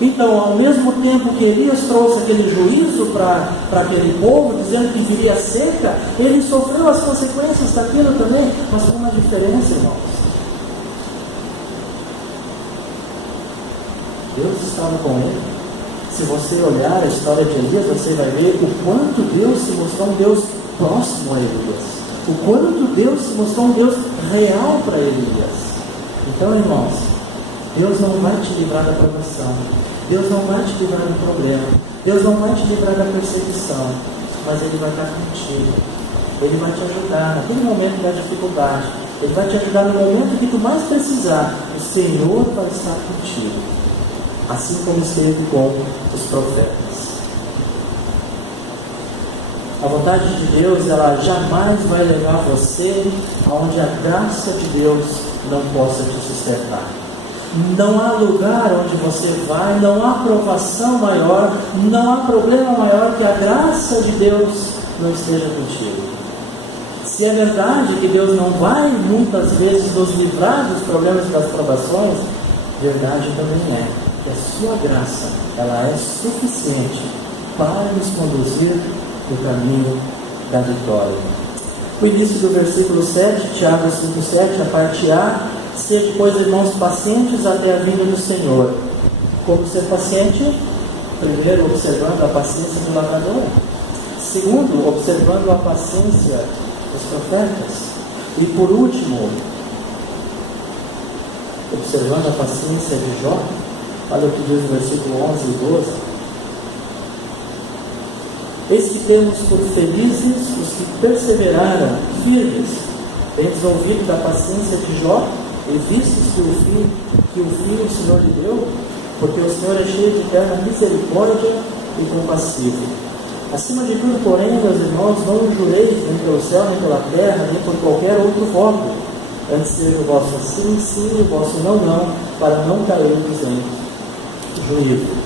Então, ao mesmo tempo que Elias trouxe aquele juízo para aquele povo, dizendo que viria seca, ele sofreu as consequências daquilo também, mas com uma diferença, irmãos. Deus estava com ele. Se você olhar a história de Elias, você vai ver o quanto Deus se mostrou um Deus próximo a Elias, o quanto Deus se mostrou um Deus real para Elias. Então, irmãos, Deus não vai te livrar da provação, Deus não vai te livrar do problema, Deus não vai te livrar da perseguição, mas Ele vai estar contigo, Ele vai te ajudar naquele momento da dificuldade, Ele vai te ajudar no momento que tu mais precisar. O Senhor vai estar contigo, assim como esteve com os profetas. A vontade de Deus, ela jamais vai levar você aonde a graça de Deus não possa te sustentar. Não há lugar onde você vai, não há provação maior, não há problema maior que a graça de Deus não esteja contigo. Se é verdade que Deus não vai muitas vezes nos livrar dos problemas e das provações, verdade também é que a sua graça, ela é suficiente para nos conduzir no caminho da vitória. O início do versículo 7, Tiago 5,7, a parte A: sede, pois, irmãos, pacientes até a vinda do Senhor. Como ser paciente? Primeiro, observando a paciência do lavrador. Segundo, observando a paciência dos profetas. E por último, observando a paciência de Jó. Olha o que diz o versículo 11 e 12. Eis que temos por felizes os que perseveraram firmes, tens ouvido da paciência de Jó, e vistes que o fim o Senhor lhe deu, porque o Senhor é cheio de eterna misericórdia e compassivo. Acima de tudo, porém, meus irmãos, não jureis nem pelo céu, nem pela terra, nem por qualquer outro voto, antes seja o vosso sim, sim, e o vosso não, não, para não cairmos em juízo.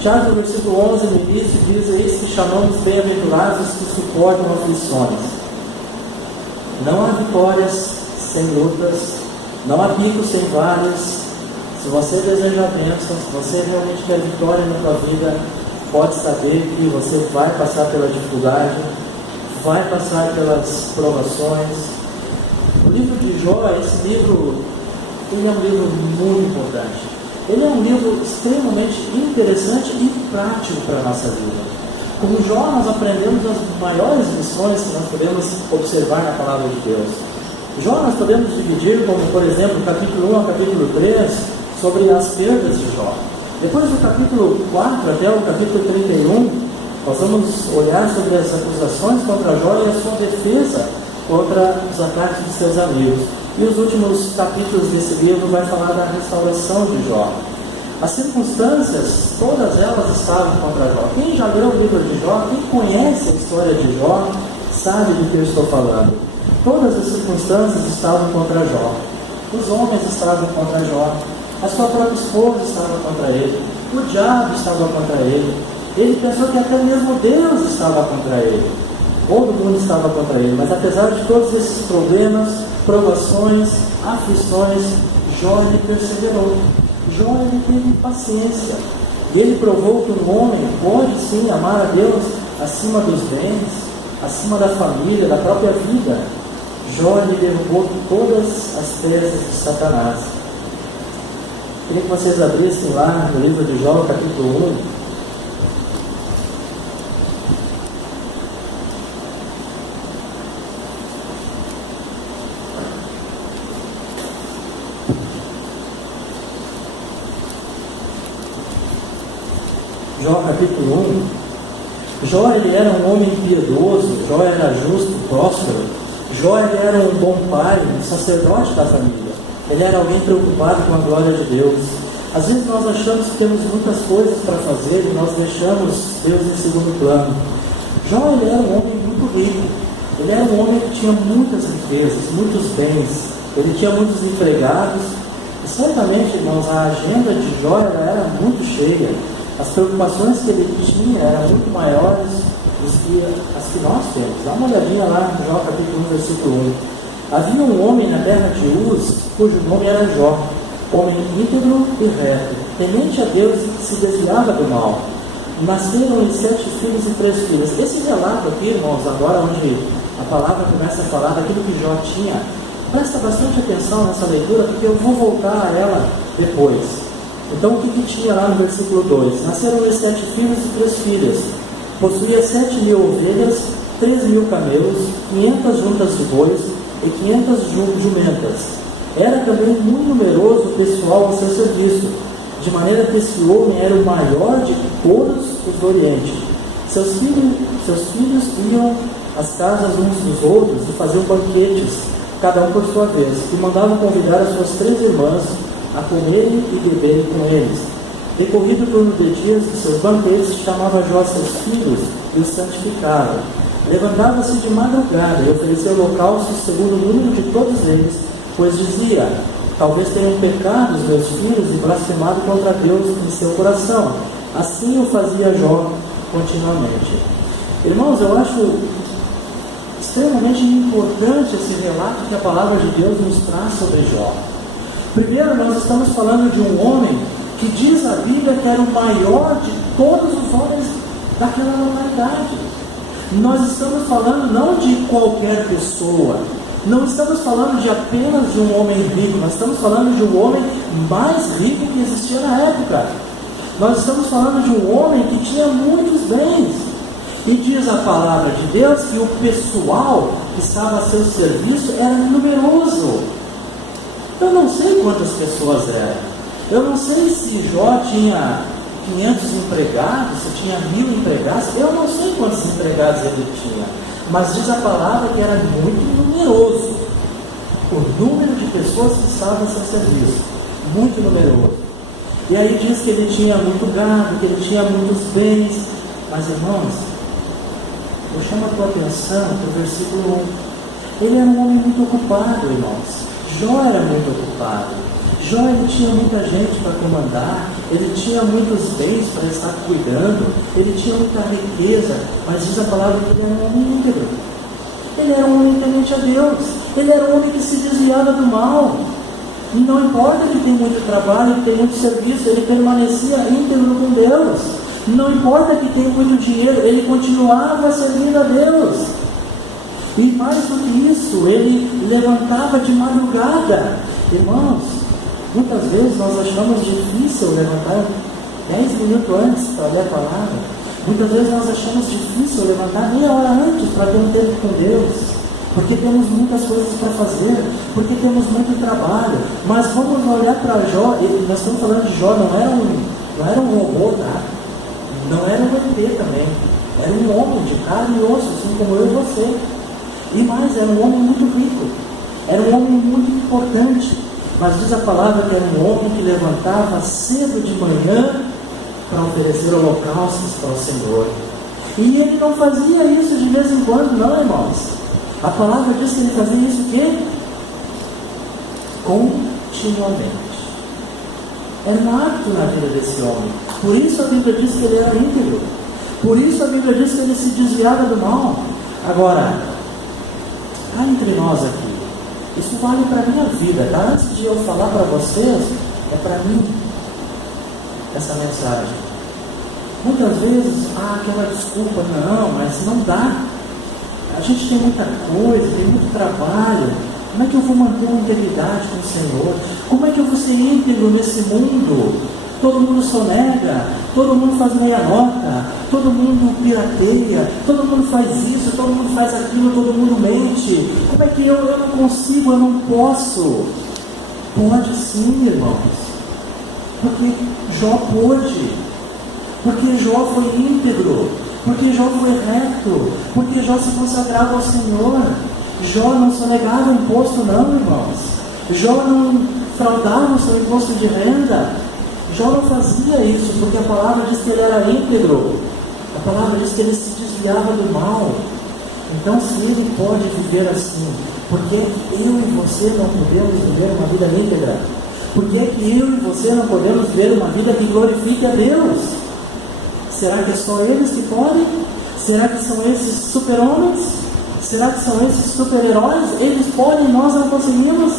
Tiago, no versículo 11, no início, diz: eis que chamamos bem-aventurados os que suportam aflições. Não há vitórias sem lutas, não há picos sem vales. Se você deseja bênção, se você realmente quer vitória na sua vida, pode saber que você vai passar pela dificuldade, vai passar pelas provações. O livro de Jó, esse livro, ele é um livro muito importante. Ele é um livro extremamente interessante e prático para a nossa vida. Com Jó nós aprendemos as maiores lições que nós podemos observar na palavra de Deus. Jó nós podemos dividir como, por exemplo, o capítulo 1 ao capítulo 3, sobre as perdas de Jó. Depois do capítulo 4 até o capítulo 31, nós vamos olhar sobre as acusações contra Jó e a sua defesa contra os ataques de seus amigos. E os últimos capítulos desse livro vai falar da restauração de Jó. As circunstâncias, todas elas estavam contra Jó. Quem já leu o livro de Jó, quem conhece a história de Jó, sabe do que eu estou falando. Todas as circunstâncias estavam contra Jó. Os homens estavam contra Jó. A sua própria esposa estava contra ele. O diabo estava contra ele. Ele pensou que até mesmo Deus estava contra ele. Todo mundo estava contra ele. Mas apesar de todos esses problemas, provações, aflições, Jó ele perseverou. Jó ele teve paciência. E ele provou que um homem pode sim amar a Deus acima dos bens, acima da família, da própria vida. Jó ele derrubou todas as presas de Satanás. Queria que vocês abrissem lá no livro de Jó, capítulo 1. Jó capítulo 1. Jó ele era um homem piedoso, Jó era justo, próspero. Jó ele era um bom pai, um sacerdote da família. Ele era alguém preocupado com a glória de Deus. Às vezes nós achamos que temos muitas coisas para fazer e nós deixamos Deus em segundo plano. Jó, ele era um homem muito rico. Ele era um homem que tinha muitas riquezas, muitos bens. Ele tinha muitos empregados. E certamente, irmãos, a agenda de Jó era muito cheia. As preocupações que ele tinha eram muito maiores do que as que nós temos. Dá uma olhadinha lá no Jó capítulo 1, versículo 1. Havia um homem na terra de Uz, cujo nome era Jó, homem íntegro e reto, temente a Deus e que se desviava do mal. Nasceram-lhe 7 filhos e 3 filhas. Esse relato aqui, irmãos, agora onde a palavra começa a falar daquilo que Jó tinha, presta bastante atenção nessa leitura, porque eu vou voltar a ela depois. Então, o que tinha lá no versículo 2? Nasceram-lhe 7 filhos e 3 filhas. Possuía 7.000 ovelhas, 3.000 camelos, 500 juntas de bois e 500 jumentas. Era também muito numeroso o pessoal ao seu serviço, de maneira que esse homem era o maior de todos os do Oriente. Seus filhos iam às casas uns dos outros e faziam banquetes, cada um por sua vez, e mandavam convidar as suas 3 irmãs a comerem e beberem com eles. Decorrido o turno de dias de seus banquetes, chamava Jó seus filhos e os santificava. Levantava-se de madrugada e oferecia holocaustos segundo o número de todos eles, pois dizia: talvez tenham pecado os meus filhos e blasfemado contra Deus em seu coração. Assim o fazia Jó continuamente. Irmãos, eu acho extremamente importante esse relato que a palavra de Deus nos traz sobre Jó. Primeiro, nós estamos falando de um homem que diz a Bíblia que era o maior de todos os homens daquela localidade. Nós estamos falando não de qualquer pessoa, não estamos falando de apenas de um homem rico, nós estamos falando de um homem mais rico que existia na época. Nós estamos falando de um homem que tinha muitos bens. E diz a palavra de Deus que o pessoal que estava a seu serviço era numeroso. Eu não sei quantas pessoas eram. Eu não sei se Jó tinha 500 empregados, se tinha 1000 empregados. Eu não sei quantos empregados ele tinha. Mas diz a palavra que era muito numeroso. O número de pessoas que estavam a seu serviço. Muito numeroso. E aí diz que ele tinha muito gado, que ele tinha muitos bens. Mas, irmãos, eu chamo a tua atenção para o versículo 1. Ele era um homem muito ocupado, irmãos. Jó era muito ocupado. Jó, ele tinha muita gente para comandar, ele tinha muitos bens para estar cuidando, ele tinha muita riqueza, mas diz a palavra que ele era um homem íntegro. Ele era um homem temente a Deus, ele era um homem que se desviava do mal. E não importa que ele tenha muito trabalho, que tenha muito serviço, ele permanecia íntegro com Deus. Não importa que tenha muito dinheiro, ele continuava servindo a Deus. E mais do que isso, ele levantava de madrugada. Irmãos, muitas vezes nós achamos difícil levantar 10 minutos antes para ler a palavra. Muitas vezes nós achamos difícil levantar meia hora antes para ter um tempo com Deus. Porque temos muitas coisas para fazer, porque temos muito trabalho. Mas vamos olhar para Jó, nós estamos falando de Jó, não era um robô, tá? Não era um ET também. Era um homem de carne e osso, assim como eu e você. E mais, era um homem muito rico. Era um homem muito importante. Mas diz a palavra que era um homem que levantava cedo de manhã para oferecer holocaustos para o Senhor. E ele não fazia isso de vez em quando, não, irmãos. A palavra diz que ele fazia isso o quê? Continuamente. Era um hábito na vida desse homem. Por isso a Bíblia diz que ele era íntegro. Por isso a Bíblia diz que ele se desviava do mal. Agora, cá entre nós aqui, isso vale para a minha vida, tá? Antes de eu falar para vocês, é para mim essa mensagem. Muitas vezes, aquela desculpa, não, mas não dá. A gente tem muita coisa, tem muito trabalho. Como é que eu vou manter uma integridade com o Senhor? Como é que eu vou ser íntegro nesse mundo? Todo mundo sonega, todo mundo faz meia nota, todo mundo pirateia, todo mundo faz isso, todo mundo faz aquilo, todo mundo mente. Como é que eu não consigo, eu não posso? Pode sim, irmãos. Porque Jó pôde. Porque Jó foi íntegro. Porque Jó foi reto. Porque Jó se consagrava ao Senhor. Jó não sonegava imposto, não, irmãos. Jó não fraudava o seu imposto de renda. Jó não fazia isso, porque a palavra diz que ele era íntegro. A palavra diz que ele se desviava do mal. Então, se ele pode viver assim, por que eu e você não podemos viver uma vida íntegra? Por que eu e você não podemos viver uma vida que glorifique a Deus? Será que é só eles que podem? Será que são esses super-homens? Será que são esses super-heróis? Eles podem, nós não conseguimos?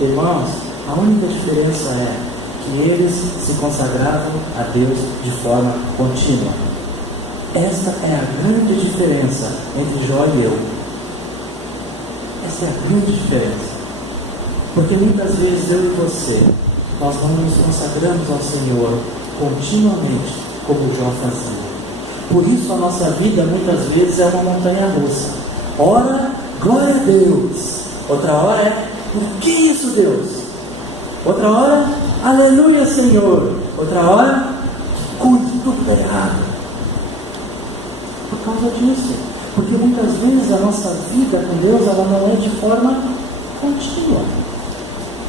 Irmãos, a única diferença é que eles se consagravam a Deus de forma contínua. Esta é a grande diferença entre Jó e eu. Essa é a grande diferença. Porque muitas vezes eu e você, nós não nos consagramos ao Senhor continuamente, como Jó fazia. Por isso a nossa vida muitas vezes é uma montanha russa. Ora, glória a Deus. Outra hora é, por que isso, Deus? Outra hora, aleluia, Senhor. Outra hora, cuide tudo errado. Por causa disso. Porque muitas vezes a nossa vida com Deus, ela não é de forma contínua.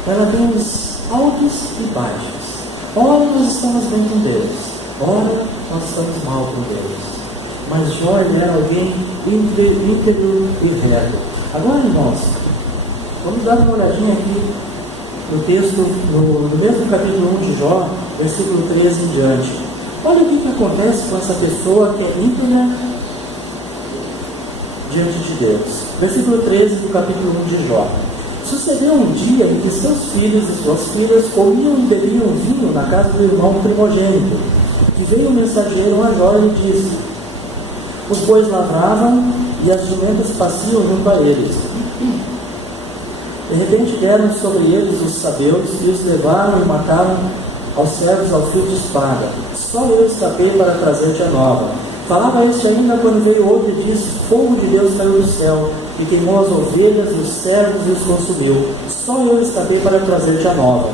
Ela tem os altos e baixos. Ora nós estamos bem com Deus, ora nós estamos mal com Deus. Mas Jó era alguém íntegro e reto. Agora, irmãos, vamos dar uma olhadinha aqui no texto, no mesmo capítulo 1 de Jó, versículo 13 em diante. Olha o que acontece com essa pessoa que é íntegra diante de Deus. Versículo 13 do capítulo 1 de Jó. Sucedeu um dia em que seus filhos e suas filhas comiam e bebiam vinho na casa do irmão primogênito, que veio o mensageiro a Jó e disse: os bois lavravam e as jumentas paciam junto a eles. De repente deram sobre eles os sabeus e os levaram e mataram aos servos ao fio de espada. Só eu escapei para trazer-te a nova. Falava este ainda quando veio outro e disse: fogo de Deus caiu do céu e queimou as ovelhas e os servos e os consumiu. Só eu escapei para trazer-te a nova.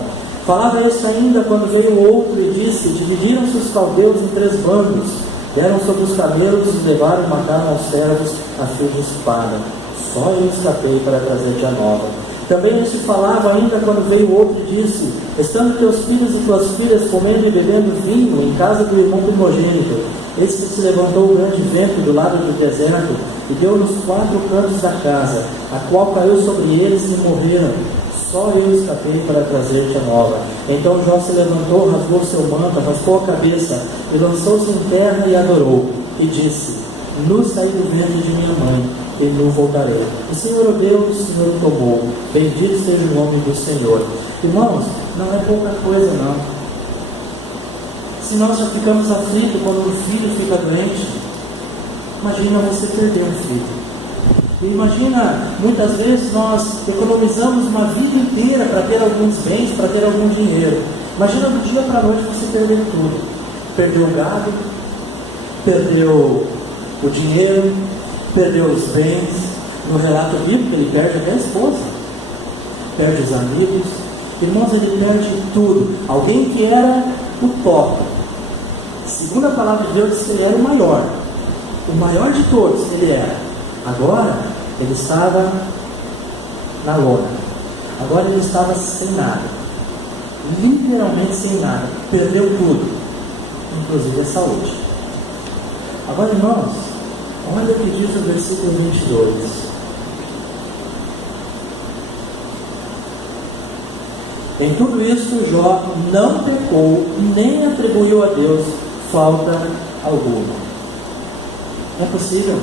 Falava este ainda quando veio outro e disse: dividiram-se os caldeus em 3 bandos, deram sobre os camelos e levaram e mataram aos servos a fio de espada. Só eu escapei para trazer-te a nova. Também este falava ainda quando veio outro e disse: estando teus filhos e tuas filhas comendo e bebendo vinho em casa do irmão primogênito, eis que se levantou um grande vento do lado do deserto e deu nos 4 cantos da casa, a qual caiu sobre eles e morreram. Só eu escapei para trazer-te a nova. Então Jó se levantou, rasgou seu manto, raspou a cabeça e lançou-se em terra e adorou. E disse: nu saí do ventre de minha mãe, e nu voltarei. O Senhor o deu, o Senhor o tomou. Bendito seja o nome do Senhor. Irmãos, não é pouca coisa não. Se nós já ficamos aflitos quando um filho fica doente, imagina você perder um filho. E imagina, muitas vezes nós economizamos uma vida inteira para ter alguns bens, para ter algum dinheiro. Imagina do dia para a noite você perder tudo. Perdeu o gado, perdeu o dinheiro, perdeu os bens. No relato bíblico ele perde até a esposa, perde os amigos. Irmãos, ele perde tudo. Alguém que era o top. Segundo a palavra de Deus, ele era o maior de todos ele era. Agora ele estava na lona. Agora ele estava sem nada, literalmente sem nada. Perdeu tudo, inclusive a saúde. Agora, irmãos, olha o que diz o versículo 22. Em tudo isso, Jó não pecou, nem atribuiu a Deus falta alguma. Não é possível.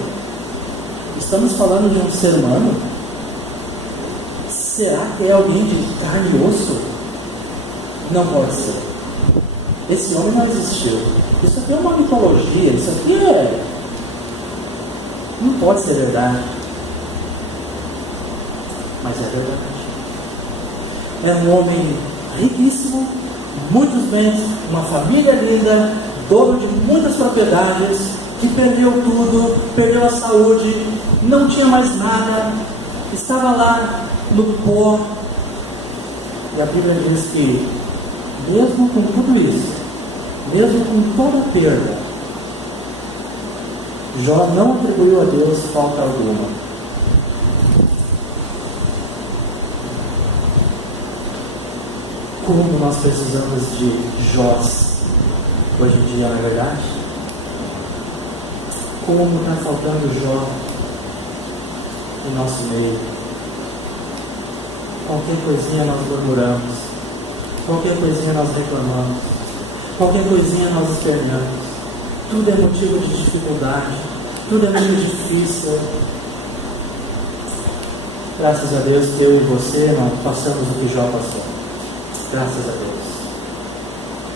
Estamos falando de um ser humano? Será que é alguém de carne e osso? Não pode ser. Esse homem não existiu. Isso aqui é uma mitologia. Isso aqui não pode ser verdade. Mas é verdade. É um homem riquíssimo, muitos bens, uma família linda, dono de muitas propriedades, que perdeu tudo, perdeu a saúde, não tinha mais nada, estava lá no pó. E a Bíblia diz que, mesmo com tudo isso, mesmo com toda a perda, Jó não atribuiu a Deus falta alguma. Como nós precisamos de Jós hoje em dia, não é verdade? Como está faltando Jó no nosso meio. Qualquer coisinha nós murmuramos, qualquer coisinha nós reclamamos, qualquer coisinha nós esperneamos. Tudo é motivo de dificuldade, tudo é muito difícil. Graças a Deus que eu e você não passamos o que Jó passou. Graças a Deus.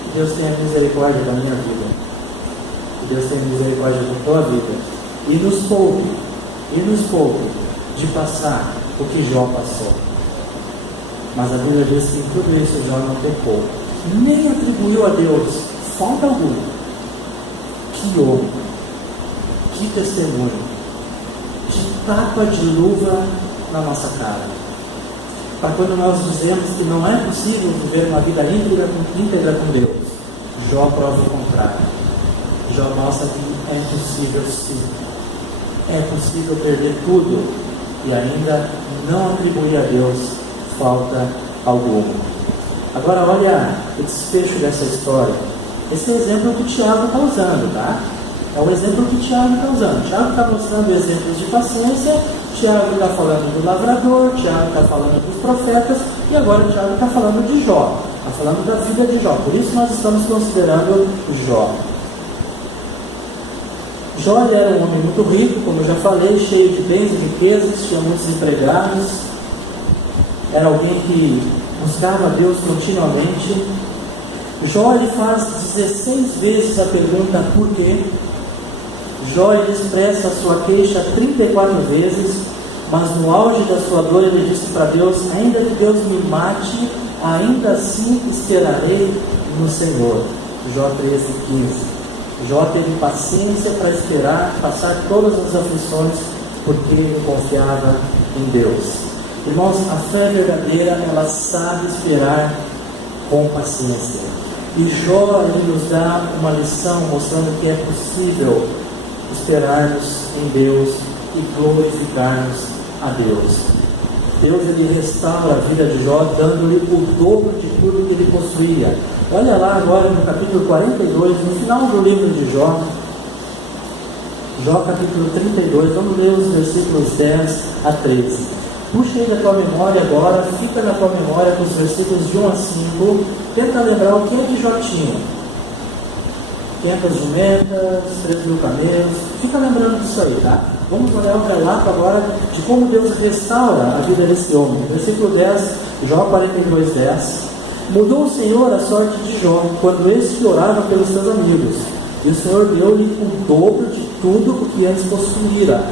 Que Deus tenha misericórdia da minha vida. Que Deus tenha misericórdia da tua vida. E nos poupe de passar o que Jó passou. Mas a Bíblia diz que em tudo isso Jó não pecou. Nem atribuiu a Deus falta alguma. Que homem, que testemunho, que tapa de luva na nossa cara. Para quando nós dizemos que não é possível viver uma vida íntegra com Deus, Jó prova o contrário. Jó mostra que é possível sim. É possível perder tudo e ainda não atribuir a Deus falta alguma. Agora olha o desfecho dessa história. Esse é o exemplo que o Tiago está usando, tá? É o exemplo que o Tiago está usando. Tiago está mostrando exemplos de paciência. Tiago está falando do lavrador, Tiago está falando dos profetas, e agora Tiago está falando de Jó, está falando da vida de Jó. Por isso nós estamos considerando Jó. Jó era um homem muito rico, como eu já falei, cheio de bens e riquezas, tinha muitos empregados, era alguém que buscava Deus continuamente. Jó ele faz 16 vezes a pergunta por quê. Jó ele expressa a sua queixa 34 vezes, mas no auge da sua dor ele disse para Deus: ainda que Deus me mate, ainda assim esperarei no Senhor. Jó 13:15. Jó teve paciência para esperar, passar todas as aflições, porque ele confiava em Deus. Irmãos, a fé verdadeira, ela sabe esperar com paciência. E Jó ele nos dá uma lição mostrando que é possível esperarmos em Deus e glorificarmos a Deus. Deus ele restaura a vida de Jó, dando-lhe o dobro de tudo que ele possuía. Olha lá agora no capítulo 42, no final do livro de Jó, Jó capítulo 32, vamos ler os versículos 10 a 13. Puxa aí da tua memória agora, fica na tua memória com os versículos de 1 a 5, tenta lembrar o que é que Jó tinha. 500 jumentas, 3.000 camelos, fica lembrando disso aí, tá? Vamos olhar o relato agora de como Deus restaura a vida desse homem. Versículo 10, Jó 42, 10. Mudou o Senhor a sorte de Jó, quando este orava pelos seus amigos, e o Senhor deu-lhe o dobro de tudo o que antes possuíra.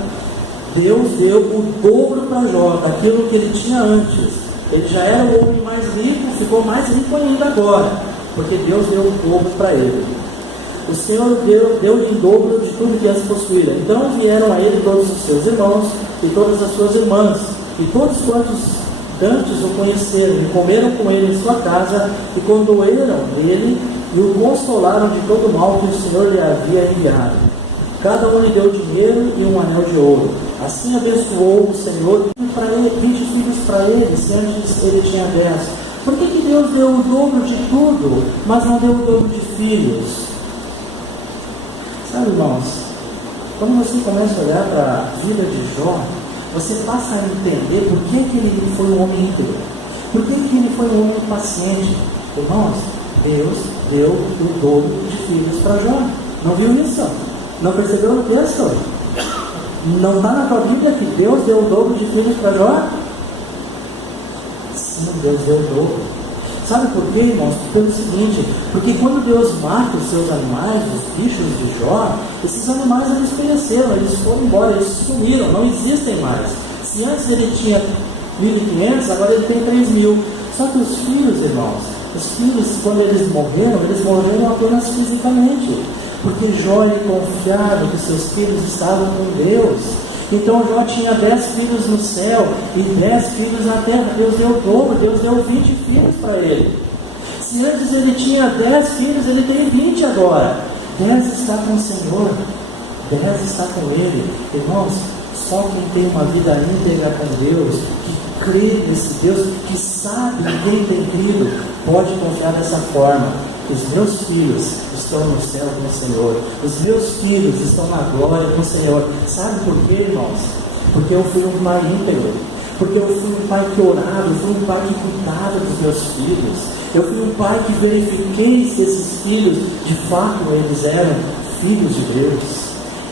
Deus deu o dobro para Jó, daquilo que ele tinha antes. Ele já era o homem mais rico, ficou mais rico ainda agora, porque Deus deu o dobro para ele. O Senhor deu-lhe em dobro de tudo que antes possuíra. Então vieram a ele todos os seus irmãos e todas as suas irmãs, e todos quantos antes o conheceram, e comeram com ele em sua casa, e condoeram dele, e o consolaram de todo o mal que o Senhor lhe havia enviado. Cada um lhe deu dinheiro e um anel de ouro. Assim abençoou o Senhor 20 filhos para ele, se antes ele tinha 10. Por que Deus deu o dobro de tudo, mas não deu o dobro de filhos? Sabe, irmãos, quando você começa a olhar para a vida de Jó, você passa a entender por que ele foi um homem íntegro, por que ele foi um homem paciente. Irmãos, Deus deu o dobro de filhos para Jó. Não viu isso? Não percebeu no texto? Não está na tua Bíblia que Deus deu o dobro de filhos para Jó? Sim, Deus deu o dobro. Sabe por quê, irmãos? Pelo seguinte, porque quando Deus mata os seus animais, os bichos de Jó, esses animais eles pereceram, eles foram embora, eles sumiram, não existem mais. Se antes ele tinha 1.500, agora ele tem 3.000. Só que os filhos, irmãos, os filhos, quando eles morreram apenas fisicamente, porque Jó ele confiava que seus filhos estavam com Deus. Então Jó tinha 10 filhos no céu e 10 filhos na terra. Deus deu o dobro, Deus deu 20 filhos para ele. Se antes ele tinha 10 filhos, ele tem 20 agora. 10 está com o Senhor, 10 está com ele. Irmãos, Só quem tem uma vida íntegra com Deus, que crê nesse Deus, que sabe em quem tem crido, pode confiar dessa forma. Os meus filhos estão no céu com o Senhor. Os meus filhos estão na glória com o Senhor. Sabe por quê, irmãos? Porque eu fui um pai íntegro. Porque eu fui um pai que orava, eu fui um pai que cuidava dos meus filhos. Eu fui um pai que verifiquei se esses filhos, de fato, eles eram filhos de Deus.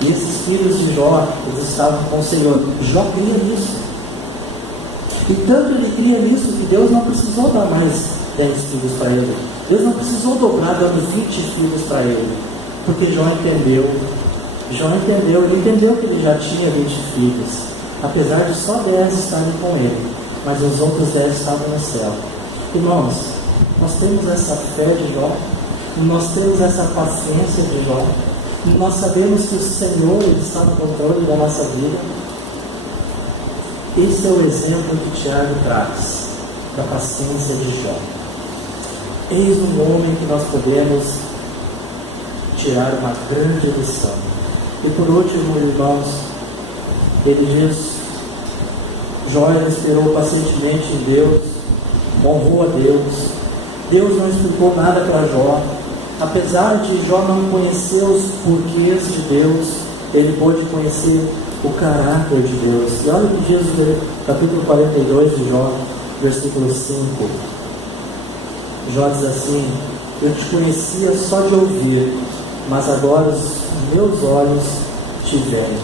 E esses filhos de Jó, eles estavam com o Senhor. Jó cria nisso. E tanto ele cria nisso que Deus não precisou dar mais 10 filhos para ele. Deus não precisou dobrar dando 20 filhos para ele. Porque Jó entendeu. Ele entendeu que ele já tinha 20 filhos. Apesar de só 10 estarem com ele. Mas os outros 10 estavam no céu. Irmãos, nós temos essa fé de Jó. Nós temos essa paciência de Jó. Nós sabemos que o Senhor ele está no controle da nossa vida. Esse é o exemplo que Tiago traz da paciência de Jó. Eis um homem que nós podemos tirar uma grande lição. E por último, irmãos, ele diz: Jó esperou pacientemente em Deus, honrou a Deus. Deus não explicou nada para Jó. Apesar de Jó não conhecer os porquês de Deus, ele pôde conhecer o caráter de Deus. E olha o que diz no capítulo 42 de Jó, versículo 5. Jó diz assim: eu te conhecia só de ouvir, mas agora os meus olhos te veem.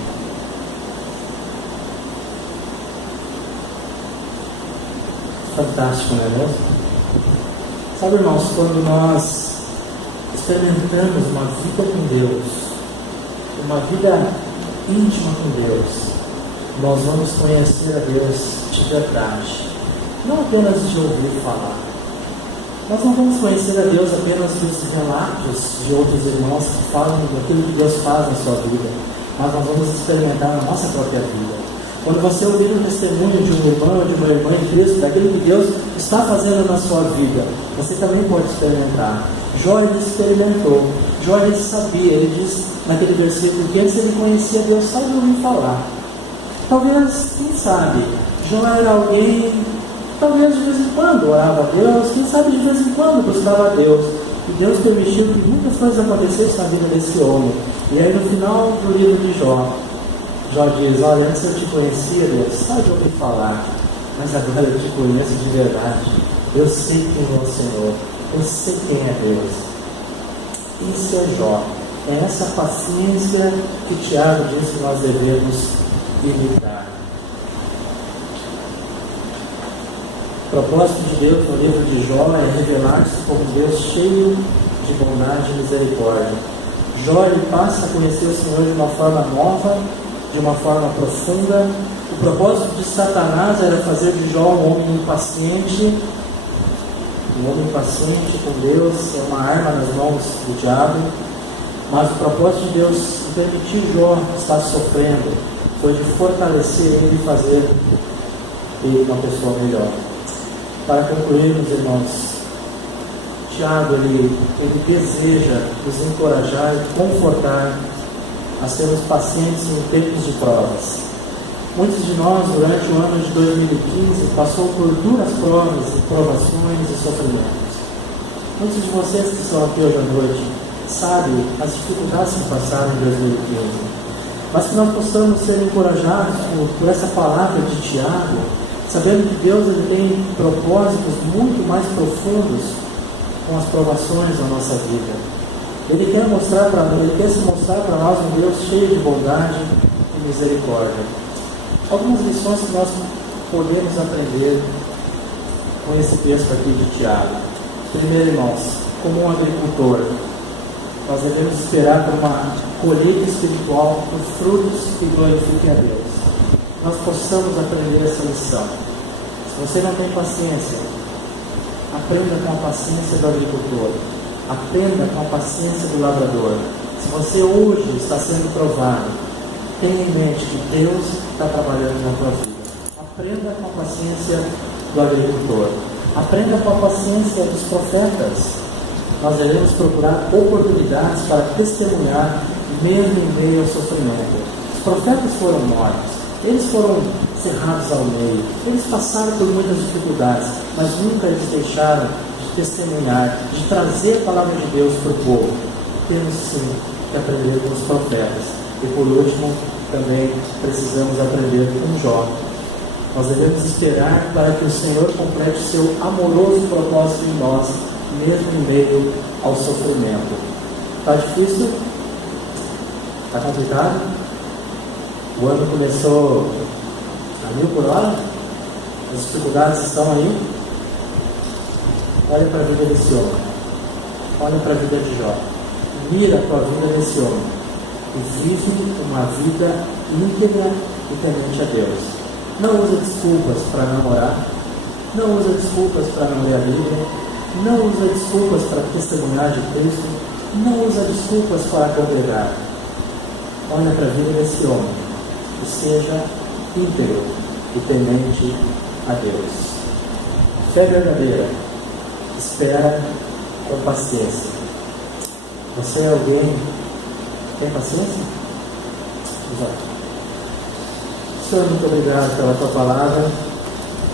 Fantástico, não é mesmo? Sabe, irmãos, quando nós experimentamos uma vida com Deus, uma vida íntima com Deus, nós vamos conhecer a Deus de verdade, não apenas de ouvir falar. Nós não vamos conhecer a Deus apenas dos relatos de outros irmãos que falam daquilo que Deus faz na sua vida, mas nós vamos experimentar na nossa própria vida. Quando você ouvir um testemunho de um irmão ou de uma irmã em Cristo, daquilo que Deus está fazendo na sua vida, você também pode experimentar. Jó ele experimentou, Jó ele sabia, ele diz naquele versículo que antes ele conhecia Deus só de ouvir falar. Talvez, quem sabe, Jó era alguém, talvez de vez em quando orava a Deus, quem sabe de vez em quando buscava a Deus. E Deus permitiu que muitas coisas acontecessem na vida desse homem. E aí no final do livro de Jó, Jó diz: olha, antes eu te conhecia, Deus, só de ouvir falar, mas agora eu te conheço de verdade. Eu sei quem é o Senhor, eu sei quem é Deus. Isso é Jó. É essa paciência que Tiago diz que nós devemos imitar. O propósito de Deus no livro de Jó é revelar-se como Deus cheio de bondade e misericórdia. Jó ele passa a conhecer o Senhor de uma forma nova, de uma forma profunda. O propósito de Satanás era fazer de Jó um homem impaciente com Deus, é uma arma nas mãos do diabo. Mas o propósito de Deus em permitir Jó estar sofrendo foi de fortalecer ele e fazer ele uma pessoa melhor. Para concluirmos, irmãos, Tiago ele deseja nos encorajar e confortar a sermos pacientes em tempos de provas. Muitos de nós, durante o ano de 2015, passou por duras provas, provações e sofrimentos. Muitos de vocês que estão aqui hoje à noite sabem as dificuldades que passaram em 2015. Mas que nós possamos ser encorajados por essa palavra de Tiago, sabendo que Deus ele tem propósitos muito mais profundos com as provações da nossa vida. Ele quer se mostrar para nós um Deus cheio de bondade e misericórdia. Algumas lições que nós podemos aprender com esse texto aqui de Tiago. Primeiro, irmãos, como um agricultor, nós devemos esperar por uma colheita espiritual, por frutos que glorifiquem a Deus. Nós possamos aprender essa lição. Se você não tem paciência, aprenda com a paciência do agricultor. Aprenda com a paciência do lavrador. Se você hoje está sendo provado, tenha em mente que Deus está trabalhando na tua vida. Aprenda com a paciência do agricultor. Aprenda com a paciência dos profetas. Nós devemos procurar oportunidades para testemunhar mesmo em meio ao sofrimento. Os profetas foram mortos, Eles foram cerrados ao meio, eles passaram por muitas dificuldades, mas nunca eles deixaram de testemunhar, de trazer a palavra de Deus para o povo. Temos sim que aprender com os profetas. E por último, também precisamos aprender com Jó. Nós devemos esperar para que o Senhor complete seu amoroso propósito em nós, mesmo em meio ao sofrimento. Está difícil? Está complicado? O ano começou a 1000 por hora? As dificuldades estão aí? Olha para a vida desse homem. Olha para a vida de Jó. Mira a tua vida nesse homem. E vive uma vida íntegra e temente a Deus. Não usa desculpas para não orar. Não usa desculpas para não ler a Bíblia. Não usa desculpas para testemunhar de Cristo. Não usa desculpas para congregar. Olha para a vida desse homem. E seja íntegro e temente a Deus. Fé verdadeira. Espera com paciência. Você é alguém que tem paciência? Senhor, muito obrigado pela tua palavra.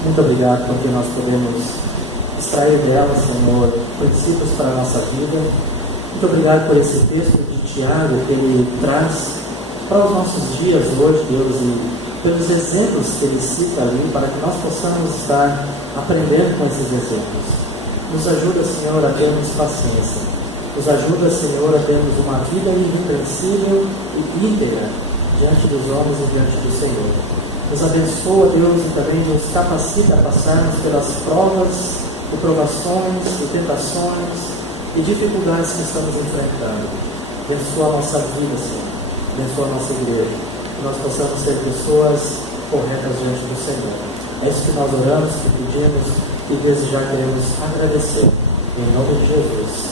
Muito obrigado porque nós podemos extrair dela, Senhor, princípios para a nossa vida. Muito obrigado por esse texto de Tiago que ele traz para os nossos dias hoje, Deus, e pelos exemplos que ele cita ali, para que nós possamos estar aprendendo com esses exemplos. Nos ajuda, Senhor, a termos paciência. Nos ajuda, Senhor, a termos uma vida irrepreensível e íntegra diante dos homens e diante do Senhor. Nos abençoa, Deus, e também nos capacita a passarmos pelas provas, e provações, e tentações e dificuldades que estamos enfrentando. Abençoa a nossa vida, Senhor. Abençoa a nossa igreja. Que nós possamos ser pessoas corretas diante do Senhor. É isso que nós oramos, que pedimos e desde já queremos agradecer. Em nome de Jesus.